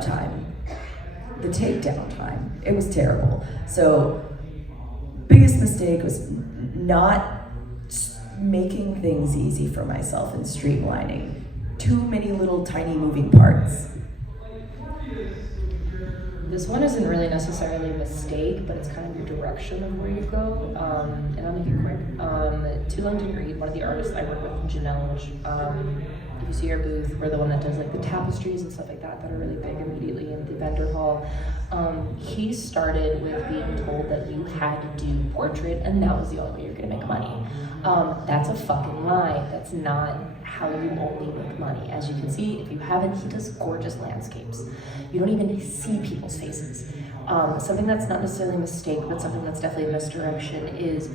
time, the takedown time, it was terrible. So biggest mistake was not making things easy for myself and streamlining. Too many little tiny moving parts. This one isn't really necessarily a mistake, but it's kind of your direction of where you go. And I'll make it quick. To London Reed, one of the artists I work with, Janelle, which if you see our booth, we're the one that does the tapestries and stuff like that are really big immediately in the vendor hall. He started with being told that you had to do portrait and that was the only way you're gonna make money. That's a fucking lie. That's not how you only make money. As you can see, if you haven't, he does gorgeous landscapes. You don't even see people's faces. Something that's not necessarily a mistake, but something that's definitely a misdirection is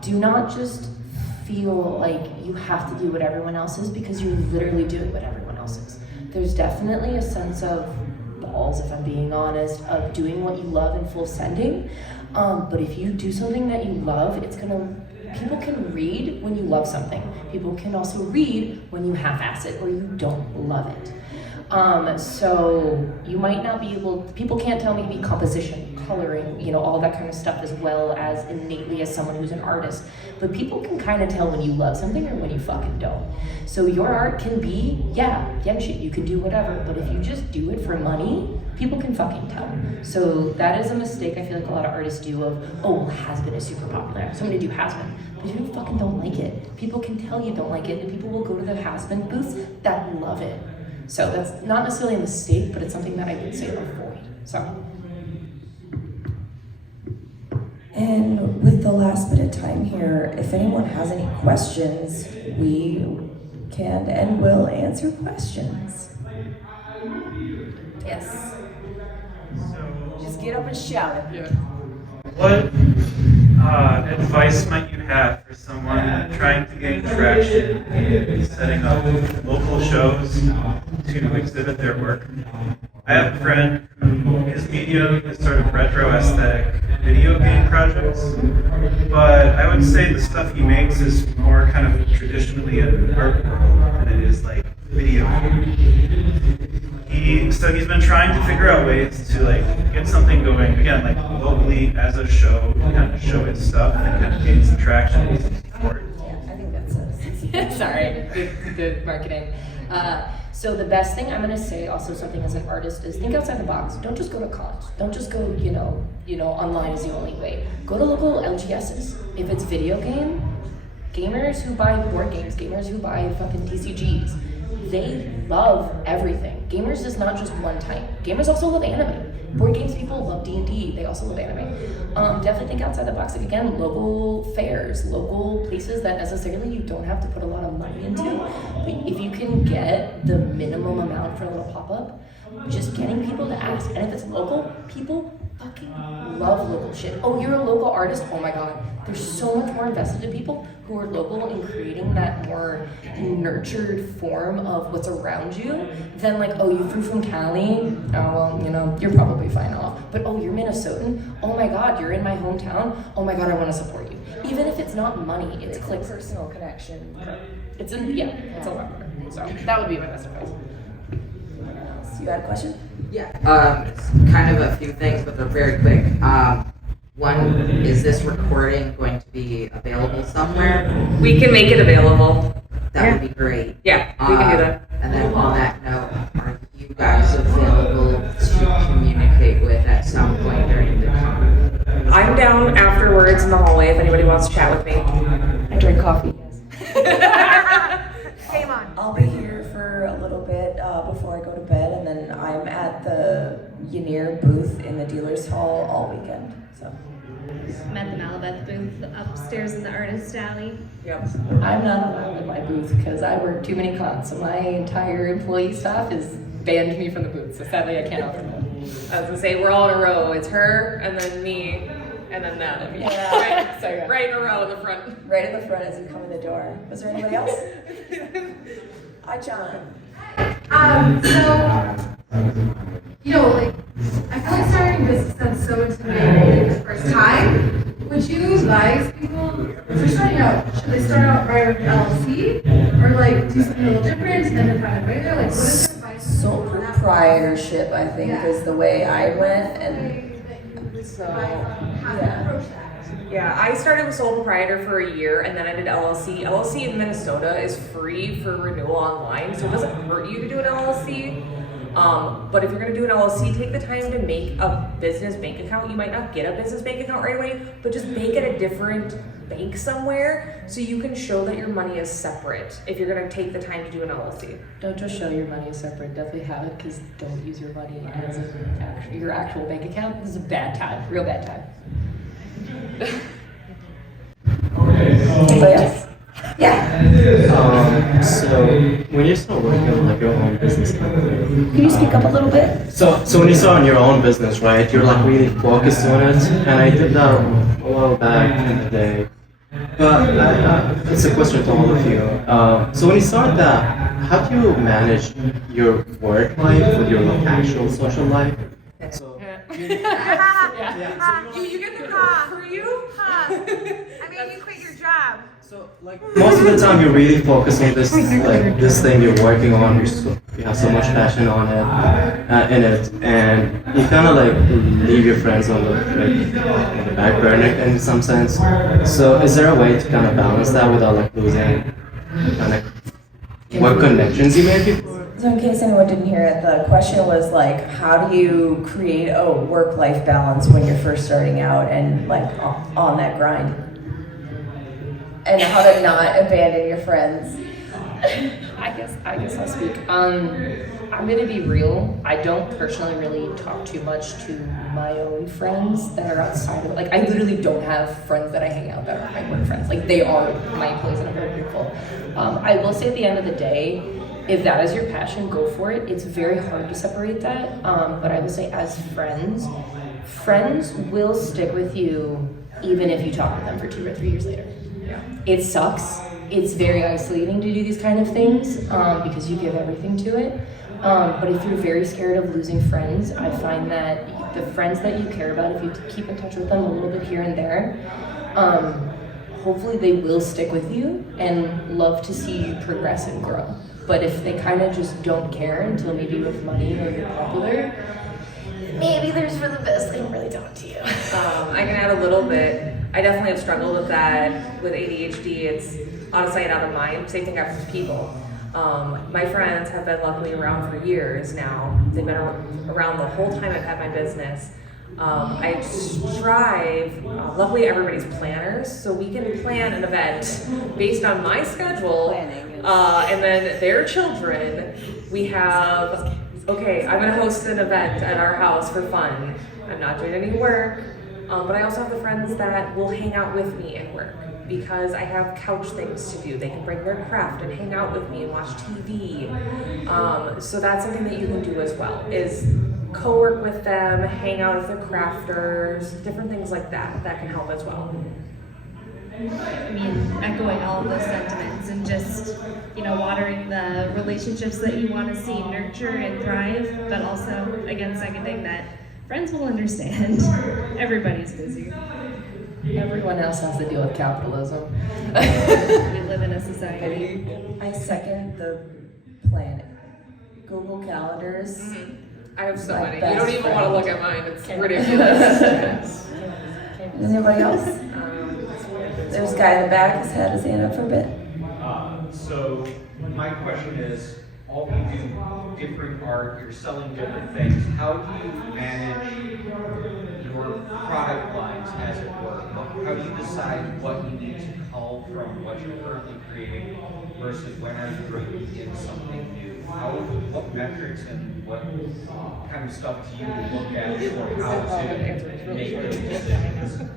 do not just feel like you have to do what everyone else is, because you're literally doing what everyone else is. There's definitely a sense of balls, if I'm being honest, of doing what you love in full sending. But if you do something that you love, people can read when you love something. People can also read when you half-ass it or you don't love it. So you might not be able, people can't tell me composition, coloring, all that kind of stuff as well as innately as someone who's an artist. But people can kind of tell when you love something or when you fucking don't. So your art can be, shit, you can do whatever, but if you just do it for money, people can fucking tell. So that is a mistake I feel like a lot of artists do of, has-been is super popular, so I'm gonna do has-been. But if you fucking don't like it, people can tell you don't like it, and people will go to the has-been booths that love it. So that's not necessarily a mistake, but it's something that I would say avoid. So. And with the last bit of time here, if anyone has any questions, we can and will answer questions. Yes. Just get up and shout it. Yeah. What advice might you have for someone trying to gain traction in setting up local shows to exhibit their work? I have a friend who his medium is sort of retro aesthetic, video game projects, but I would say the stuff he makes is more kind of traditionally an art world than it is like video game. So he's been trying to figure out ways to like get something going again, like locally as a show, kind of show his stuff and kind of gain some traction and some support. I think that's it. Sorry, good marketing. So the best thing I'm gonna say, also something as an artist, is think outside the box. Don't just go to cons. Don't just go, you know, online is the only way. Go to local LGSs. If it's video game, gamers who buy board games, gamers who buy fucking TCGs, they love everything. Gamers is not just one type. Gamers also love anime. Board games people love D&D. They also love anime. Definitely think outside the box. Like again, local fairs, local places that necessarily you don't have to put a lot of money into. But if you can get the minimum amount for a little pop-up, just getting people to ask. And if it's local, people fucking love local shit. Oh, you're a local artist? Oh my god. There's so much more invested in people who are local in creating that more nurtured form of what's around you than like, oh, you flew from Cali? Oh, well, you know, you're probably fine off. But oh, you're Minnesotan? Oh my god, you're in my hometown? Oh my god, I want to support you. Even if it's not money, it's a like personal connection. it's a lot better. So that would be my best advice. You got a question? Yeah. It's kind of a few things, but they're very quick. One, is this recording going to be available somewhere? We can make it available. That would be great. Yeah, we can do that. And then on that note, are you guys available to communicate with at some point during the con? I'm down afterwards in the hallway if anybody wants to chat with me. I drink coffee. Game on. I'll be here for a little bit before I go to bed, and then I'm at the Ynier booth in the dealer's hall all weekend. So I'm at the Malabeth booth upstairs in the artist alley. Yep. I'm not allowed in my booth because I work too many cons, so my entire employee staff has banned me from the booth. So sadly, I can't offer them. I was gonna say we're all in a row. It's her and then me and then them. Yeah. Right, So, yeah. right in a row in the front. right in the front as you come in the door. Was there anybody else? Hi, John. So, you know, like, I feel like starting a business that's so intimidating the first time. Would you advise people, if they're starting out, should they start out right with an LLC? Or, like, do something a little different and then find a way there? Like, what is your advice? Sole proprietorship, I think, is the way I went, and so How to yeah. approach that? Yeah, I started with sole proprietor for a year and then I did LLC. LLC in Minnesota is free for renewal online, so it doesn't hurt you to do an LLC. But if you're gonna do an LLC, take the time to make a business bank account. You might not get a business bank account right away, but just make it a different bank somewhere so you can show that your money is separate if you're gonna take the time to do an LLC. Don't just show your money as separate. Definitely have it, because don't use your money as your actual bank account. This is a bad time, real bad time. Anybody else? Yeah. So when you start working on like your own business company, Can you speak up a little bit? so when you start on your own business, right? You're like really focused on it, and I did that a while back in the day. But it's a question to all of you. So when you start that, how do you manage your work life with your like actual social life? So You get the car for you? Huh. I mean, you quit your job. So like most of the time you really focus on this like this thing you're working on. You have so much passion on it, in it, and you kind of like leave your friends on the back burner in some sense. So is there a way to kind of balance that without like losing kind of what connections you made before? So in case anyone didn't hear it, the question was like, how do you create a work-life balance when you're first starting out and like on that grind? And how to not abandon your friends. I guess I'll speak. I'm gonna be real. I don't personally really talk too much to my own friends that are outside of it. Like I literally don't have friends that I hang out that are my work friends. Like they are my employees, and I'm very grateful. I will say at the end of the day, if that is your passion, go for it. It's very hard to separate that. But I will say, as friends will stick with you even if you talk to them for 2 or 3 years later. It sucks. it's very isolating to do these kind of things because you give everything to it. But if you're very scared of losing friends, I find that the friends that you care about, if you keep in touch with them a little bit here and there, hopefully they will stick with you and love to see you progress and grow. But if they kind of just don't care until maybe you have money or you're popular, maybe there's for the best they don't really talk to you. I can add a little bit. I definitely have struggled with that. With ADHD, it's out of sight, out of mind. Same thing happens with people. My friends have been luckily around for years now. They've been around the whole time I've had my business. I strive, luckily everybody's planners, so we can plan an event based on my schedule, and then their children. We have, okay, I'm gonna host an event at our house for fun. I'm not doing any work, but I also have the friends that will hang out with me and work because I have couch things to do. They can bring their craft and hang out with me and watch TV. So that's something that you can do as well, is co-work with them, hang out with their crafters, different things like that can help as well. I mean, echoing all of those sentiments and just, watering the relationships that you want to see nurture and thrive, but also, again, seconding that friends will understand. Everybody's busy. Everyone else has to deal with capitalism. We live in a society. I second the planning. Google Calendars. I have so My many. You best don't even friend. want to look at mine. It's ridiculous. Anybody else? There's a guy in the back who's had his hand up for a bit. So my question is, all you do different art, you're selling different things. How do you manage your product lines, as it were? How do you decide what you need to cull from what you're currently creating versus when are you bringing in something new? What metrics and what kind of stuff do you look at for how to make those decisions?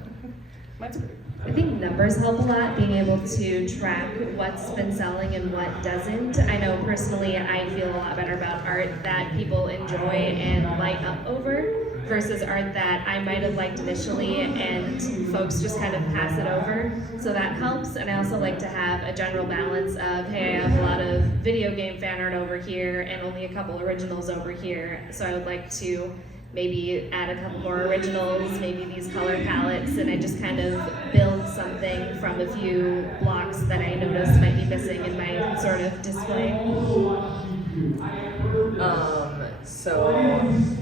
I think numbers help a lot, being able to track what's been selling and what doesn't. I know personally I feel a lot better about art that people enjoy and light up over versus art that I might have liked initially and folks just kind of pass it over. So that helps. And I also like to have a general balance of, hey, I have a lot of video game fan art over here and only a couple originals over here. So I would like to maybe add a couple more originals, maybe these color palettes, and I just kind of build something from a few blocks that I noticed might be missing in my sort of display. So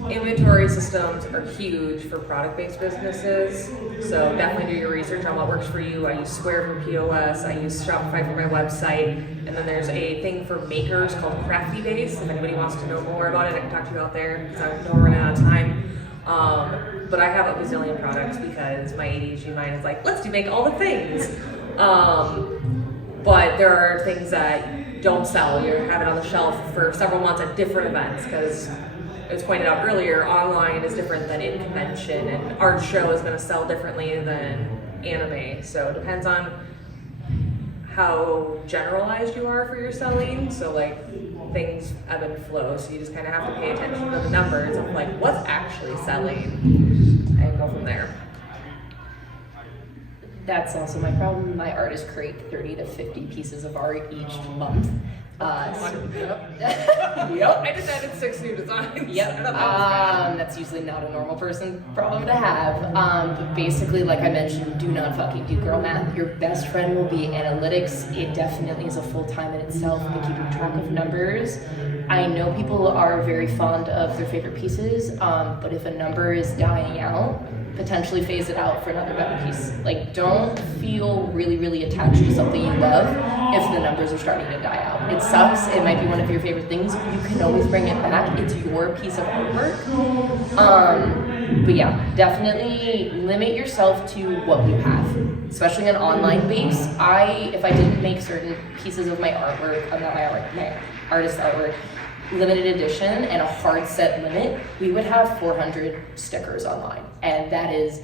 inventory systems are huge for product-based businesses. So definitely do your research on what works for you. I use Square for POS. I use Shopify for my website. And then there's a thing for makers called Crafty Base. If anybody wants to know more about it, I can talk to you out there because I know we're running out of time. But I have a bazillion products because my ADHD mind is like, let's make all the things. But there are things that don't sell. You have it on the shelf for several months at different events because, as pointed out earlier, online is different than in convention, and art show is going to sell differently than anime. So it depends on how generalized you are for your selling. So like things ebb and flow. So you just kind of have to pay attention to the numbers of like what's actually selling and go from there. That's also my problem. My artists create 30 to 50 pieces of art each month. Yep. I just added 6 new designs. Yep. That's usually not a normal person problem to have. But basically, like I mentioned, do not fucking do girl math. Your best friend will be analytics. It definitely is a full-time in itself, but keeping track of numbers. I know people are very fond of their favorite pieces, but if a number is dying out, potentially phase it out for another better piece. Like, don't feel really, really attached to something you love if the numbers are starting to die out. It sucks. It might be one of your favorite things. You can always bring it back. It's your piece of artwork. But yeah, definitely limit yourself to what you have, especially on online base. If I didn't make certain pieces of my artwork, my artist artwork, limited edition and a hard set limit, we would have 400 stickers online, and that is,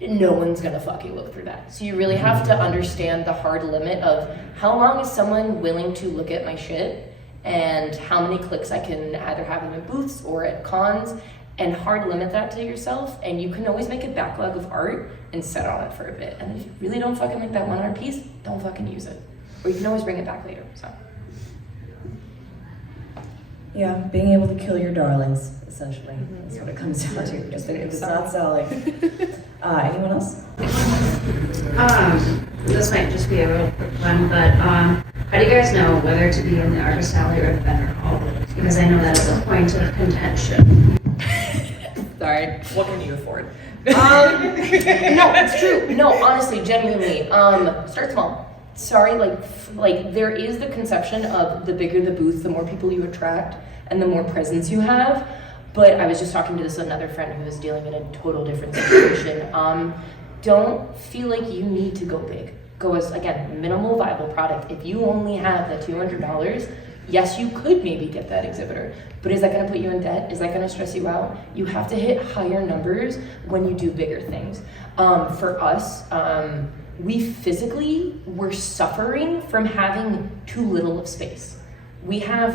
no one's gonna fucking look through that. So you really have to understand the hard limit of how long is someone willing to look at my shit and how many clicks I can either have them in booths or at cons, and hard limit that to yourself. And you can always make a backlog of art and set on it for a bit, and if you really don't fucking like that one art piece, don't fucking use it. or you can always bring it back later. So. Yeah, being able to kill your darlings, essentially. That's what it comes down to. Just if it's not selling. Anyone else? This might just be a real quick one, but how do you guys know whether to be in the artist alley or the vendor hall? Because I know that is a point of contention. Sorry. What can you afford? No, it's true. No, honestly, genuinely. Start small. Sorry, like there is the conception of the bigger the booth, the more people you attract, and the more presence you have. But I was just talking to this another friend who was dealing in a total different situation. Don't feel like you need to go big. Go as, again, minimal viable product. If you only have the $200, yes, you could maybe get that exhibitor, but is that gonna put you in debt? Is that gonna stress you out? You have to hit higher numbers when you do bigger things. For us, we physically were suffering from having too little of space. We have,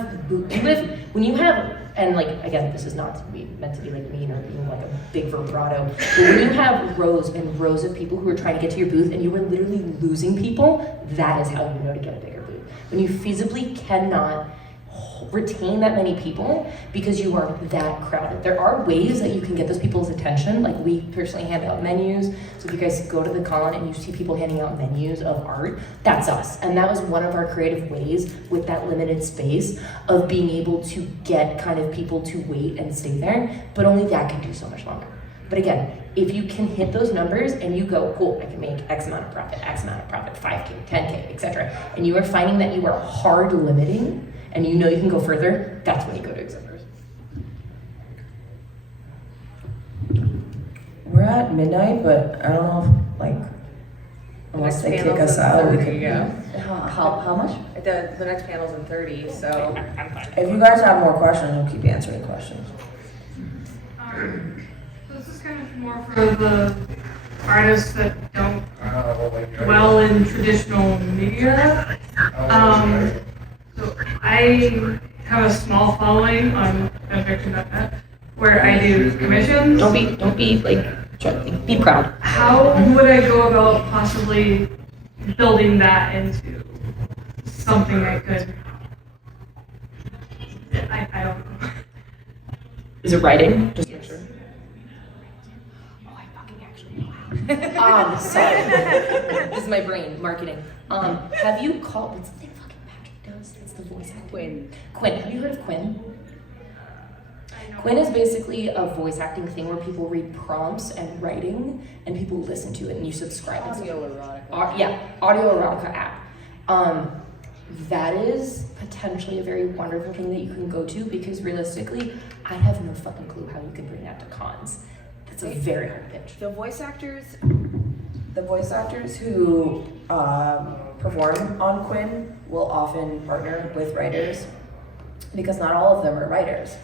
when you have, and like, again, this is not meant to be like mean or being like a big vibrato, but when you have rows and rows of people who are trying to get to your booth and you are literally losing people, that is how you know to get a bigger booth. When you feasibly cannot retain that many people because you are that crowded. There are ways that you can get those people's attention. Like we personally hand out menus. So if you guys go to the con and you see people handing out menus of art, that's us. And that was one of our creative ways with that limited space of being able to get kind of people to wait and stay there, but only that can do so much longer. But again, if you can hit those numbers and you go, cool, I can make X amount of profit, 5K, 10K, etc. And you are finding that you are hard limiting and you know you can go further, that's when you go to exhibitors. We're at midnight, but I don't know if, like, unless they kick us out, we could. Yeah. How much? The next panel's in 30, so. If you guys have more questions, we'll keep answering questions. So this is kind of more for the artists that don't dwell in traditional media. So I have a small following on fanfiction.net where I do commissions. Don't be like, be proud. How would I go about possibly building that into something I could? I don't know. Is it writing? Just make sure. Oh, I fucking actually know how. Sorry. This is my brain, marketing. Have you called, what's the thing fucking Patrick does? It's the voice acting. Quinn. Have you heard of Quinn? Quinn is basically a voice acting thing where people read prompts and writing and people listen to it and you subscribe. Audio erotica. Yeah, audio erotica app. That is potentially a very wonderful thing that you can go to because realistically, I have no fucking clue how you could bring that to cons. That's a very hard pitch. The voice actors who perform on Quinn will often partner with writers because not all of them are writers,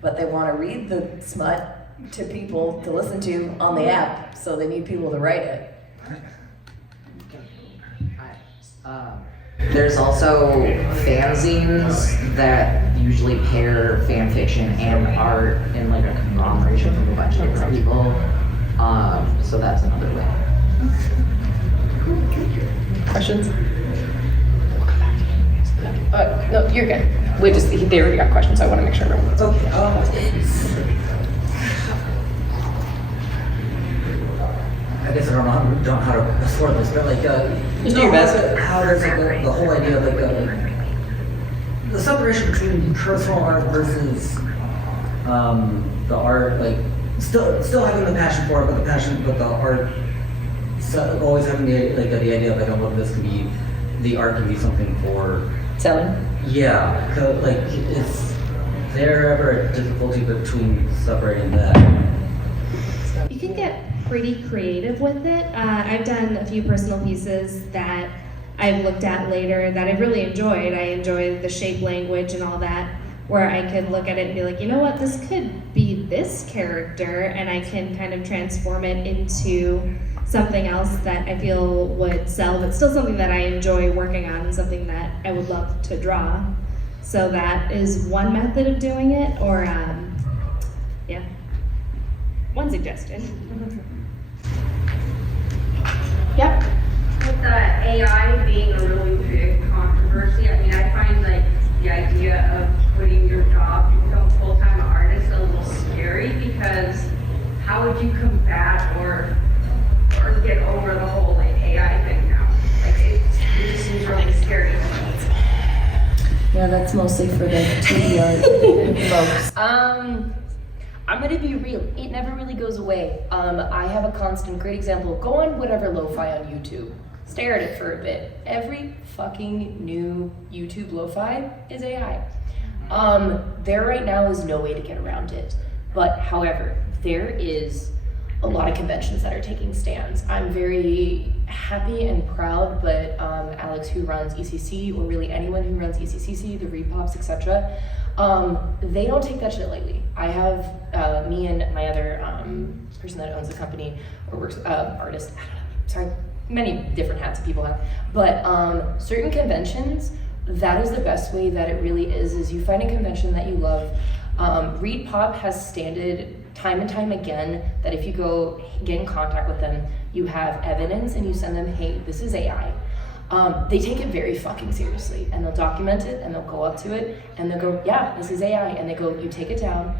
but they want to read the smut to people to listen to on the app, so they need people to write it. There's also fanzines that usually pair fan fiction and art in like a conglomeration of a bunch of different people. So that's another way. Questions? No, you're good. They already got questions, so I want to make sure everyone's Okay. I guess I don't know how to afford this, but like, Just do your best. How does like, the whole idea of like the separation between personal art versus the art, like still having the passion for it, but the art, always having the idea of like, oh, this can be, the art can be something for selling. Yeah, so, like, is there ever a difficulty between separating that? You can get pretty creative with it. I've done a few personal pieces that I've looked at later that I've really enjoyed. I enjoyed the shape language and all that, where I could look at it and be like, you know what, this could be this character, and I can kind of transform it into something else that I feel would sell, but still something that I enjoy working on and something that I would love to draw. So that is one method of doing it, or yeah, one suggestion. Yep. With the AI being a really big conversely, I mean, I find like the idea of quitting your job to become a full-time artist a little scary, because how would you combat or get over the whole like AI thing now? Like it just seems really scary. Yeah, that's mostly for the 2D art folks. I'm gonna be real. It never really goes away. I have a constant, great example. Go on whatever lo-fi on YouTube. Stare at it for a bit. Every fucking new YouTube lo-fi is AI. There right now is no way to get around it. But however, there is a lot of conventions that are taking stands. I'm very happy and proud, but Alex, who runs ECC, or really anyone who runs ECCC, the Repops, etc., they don't take that shit lightly. I have me and my other person that owns the company or works artist. Sorry, many different hats that people have, but certain conventions, that is the best way that it really is you find a convention that you love. Repop has standed time and time again that if you go get in contact with them, you have evidence and you send them, hey, this is AI. They take it very fucking seriously, and they'll document it, and they'll go up to it, and they'll go, yeah, this is AI, and they go, you take it down,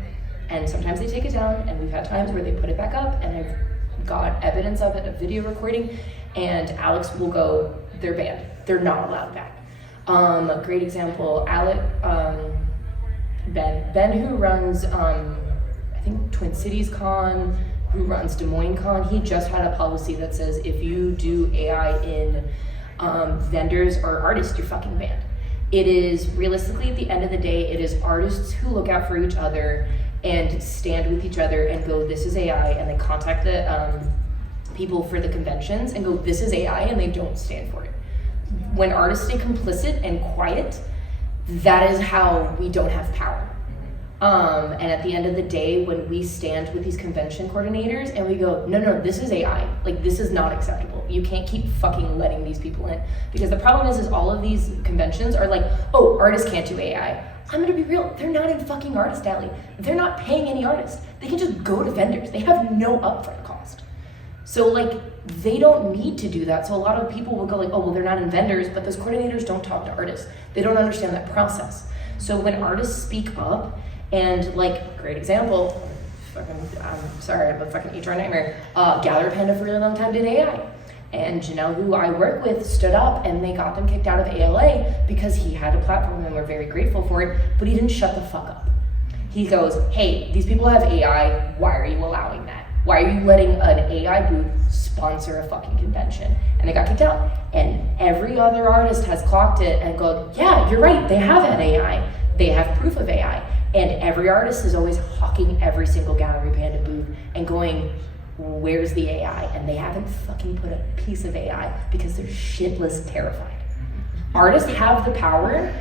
and sometimes they take it down, and we've had times where they put it back up, and I've got evidence of it, a video recording, and Alex will go, they're banned, they're not allowed back. Great example, Ben who runs, I think Twin Cities Con, who runs Des Moines Con, he just had a policy that says if you do AI in vendors or artists, you're fucking banned. It is realistically, at the end of the day, it is artists who look out for each other and stand with each other and go, this is AI, and they contact the people for the conventions and go, this is AI, and they don't stand for it. When artists stay complicit and quiet, that is how we don't have power. And at the end of the day, when we stand with these convention coordinators and we go, no, this is AI, like this is not acceptable. You can't keep fucking letting these people in. Because the problem is all of these conventions are like, oh, artists can't do AI. I'm gonna be real, they're not in fucking Artist Alley. They're not paying any artists. They can just go to vendors. They have no upfront cost. So like, they don't need to do that. So a lot of people will go like, oh, well, they're not in vendors, but those coordinators don't talk to artists. They don't understand that process. So when artists speak up, and like, great example, I'm sorry, I have a fucking HR nightmare. Gallery Panda for a really long time did AI. And Janelle, who I work with, stood up and they got them kicked out of ALA because he had a platform and we're very grateful for it, but he didn't shut the fuck up. He goes, hey, these people have AI, why are you allowing that? Why are you letting an AI booth sponsor a fucking convention? And they got kicked out. And every other artist has clocked it and gone, yeah, you're right, they have had AI. They have proof of AI. And every artist is always hawking every single Gallery Panda booth and going, where's the AI? And they haven't fucking put a piece of AI because they're shitless terrified. Artists have the power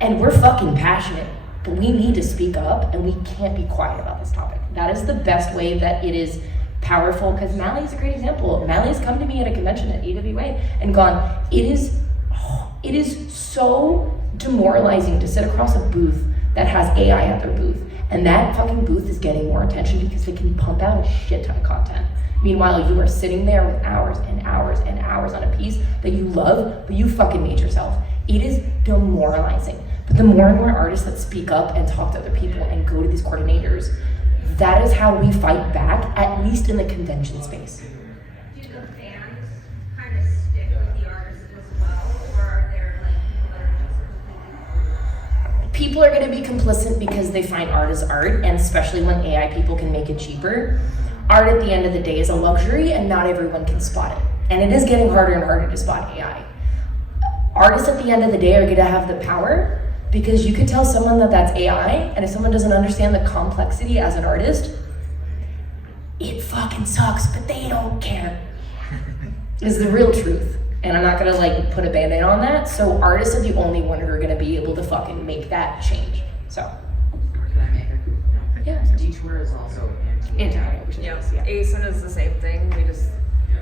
and we're fucking passionate, but we need to speak up and we can't be quiet about this topic. That is the best way that it is powerful, because Mally is a great example. Mally's come to me at a convention at AWA and gone, it is so demoralizing to sit across a booth that has AI at their booth, and that fucking booth is getting more attention because they can pump out a shit ton of content. Meanwhile, you are sitting there with hours and hours and hours on a piece that you love, but you fucking made yourself. It is demoralizing. But the more and more artists that speak up and talk to other people and go to these coordinators, that is how we fight back, at least in the convention space. Do the fans kind of stick with the artists as well, or are there like people that are just completely... People are going to be complicit because they find art as art, and especially when AI people can make it cheaper. Art at the end of the day is a luxury and not everyone can spot it. And it is getting harder and harder to spot AI. Artists at the end of the day are going to have the power, because you could tell someone that that's AI, and if someone doesn't understand the complexity as an artist, it fucking sucks, but they don't care. Is the real truth. And I'm not gonna like put a band-aid on that, so artists are the only one who are gonna be able to fucking make that change, so. Can I make a? Yeah. Detour is also anti-AI, which is Yeah, nice, yeah. ASIN is the same thing. We just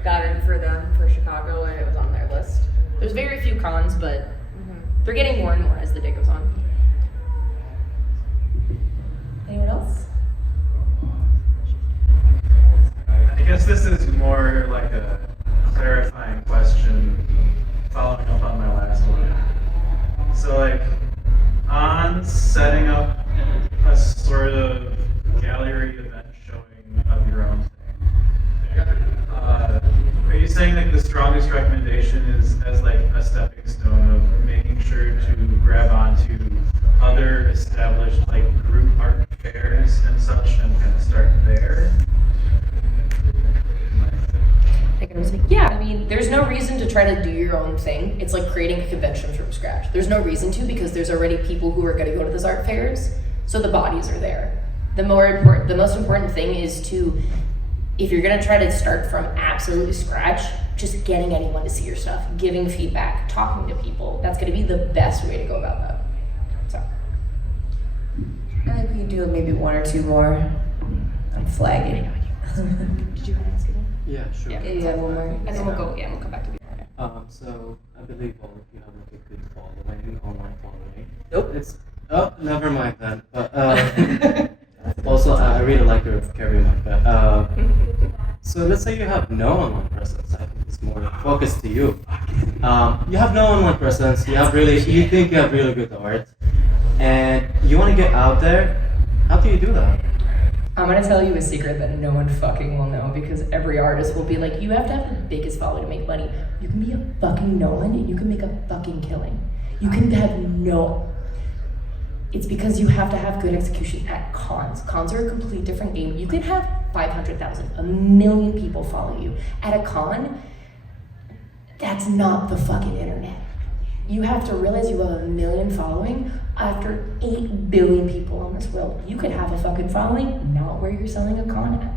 got in for them for Chicago and it was on their list. There's very few cons, but they're getting more and more as the day goes on. Anyone else? I guess this is more like a clarifying question, following up on my last one. on setting up a sort of gallery event showing of your own thing. Are you saying that the strongest recommendation is as like a stepping stone of making sure to grab onto other established like group art fairs and such and kind of start there? Yeah, I mean, there's no reason to try to do your own thing. It's like creating a convention from scratch. There's no reason to because there's already people who are going to go to those art fairs, so the bodies are there. The most important thing is to, if you're going to try to start from absolutely scratch, just getting anyone to see your stuff, giving feedback, talking to people. That's going to be the best way to go about that. So. I think we can do maybe one or two more. I'm flagging. Did you ask again? Yeah, sure. Yeah, one more. And then we'll come back to the So I believe all of you have like a good following, online following. Nope. It's never mind then. But also I really like your carry mic. But so let's say you have no online presence. I think it's more focused to you. You have no online presence. You think you have really good art, and you want to get out there. How do you do that? I'm gonna tell you a secret that no one fucking will know because every artist will be like, you have to have the biggest following to make money. You can be a fucking no one and you can make a fucking killing. You can have no. It's because you have to have good execution at cons. Cons are a complete different game. You can have 500,000, 1 million people follow you. At a con, that's not the fucking internet. You have to realize you have 1 million following after 8 billion people in this world. You could have a fucking following, not where you're selling a con at.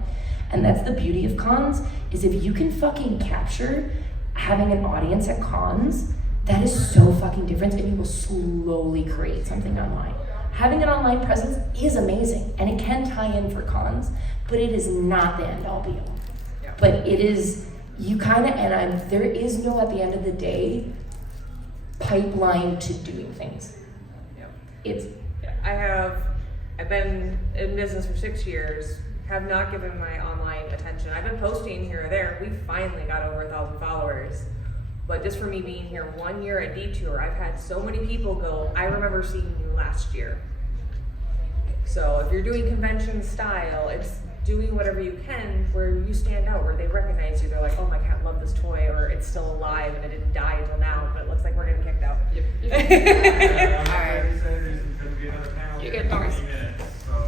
And that's the beauty of cons, is if you can fucking capture having an audience at cons, that is so fucking different and you will slowly create something online. Having an online presence is amazing and it can tie in for cons, but it is not the end all be all. Yeah. But it is, you kind of, there is no, at the end of the day, pipeline to doing things. I've been in business for 6 years, have not given my online attention. I've been posting here or there. We finally got over 1,000 followers. But just for me being here 1 year at Detour, I've had so many people go, I remember seeing you last year. So if you're doing convention style, it's doing whatever you can where you stand out, where they recognize you. They're like, oh, my cat loved this toy, or it's still alive and it didn't die until now, but it looks like we're getting kicked out. All right. You get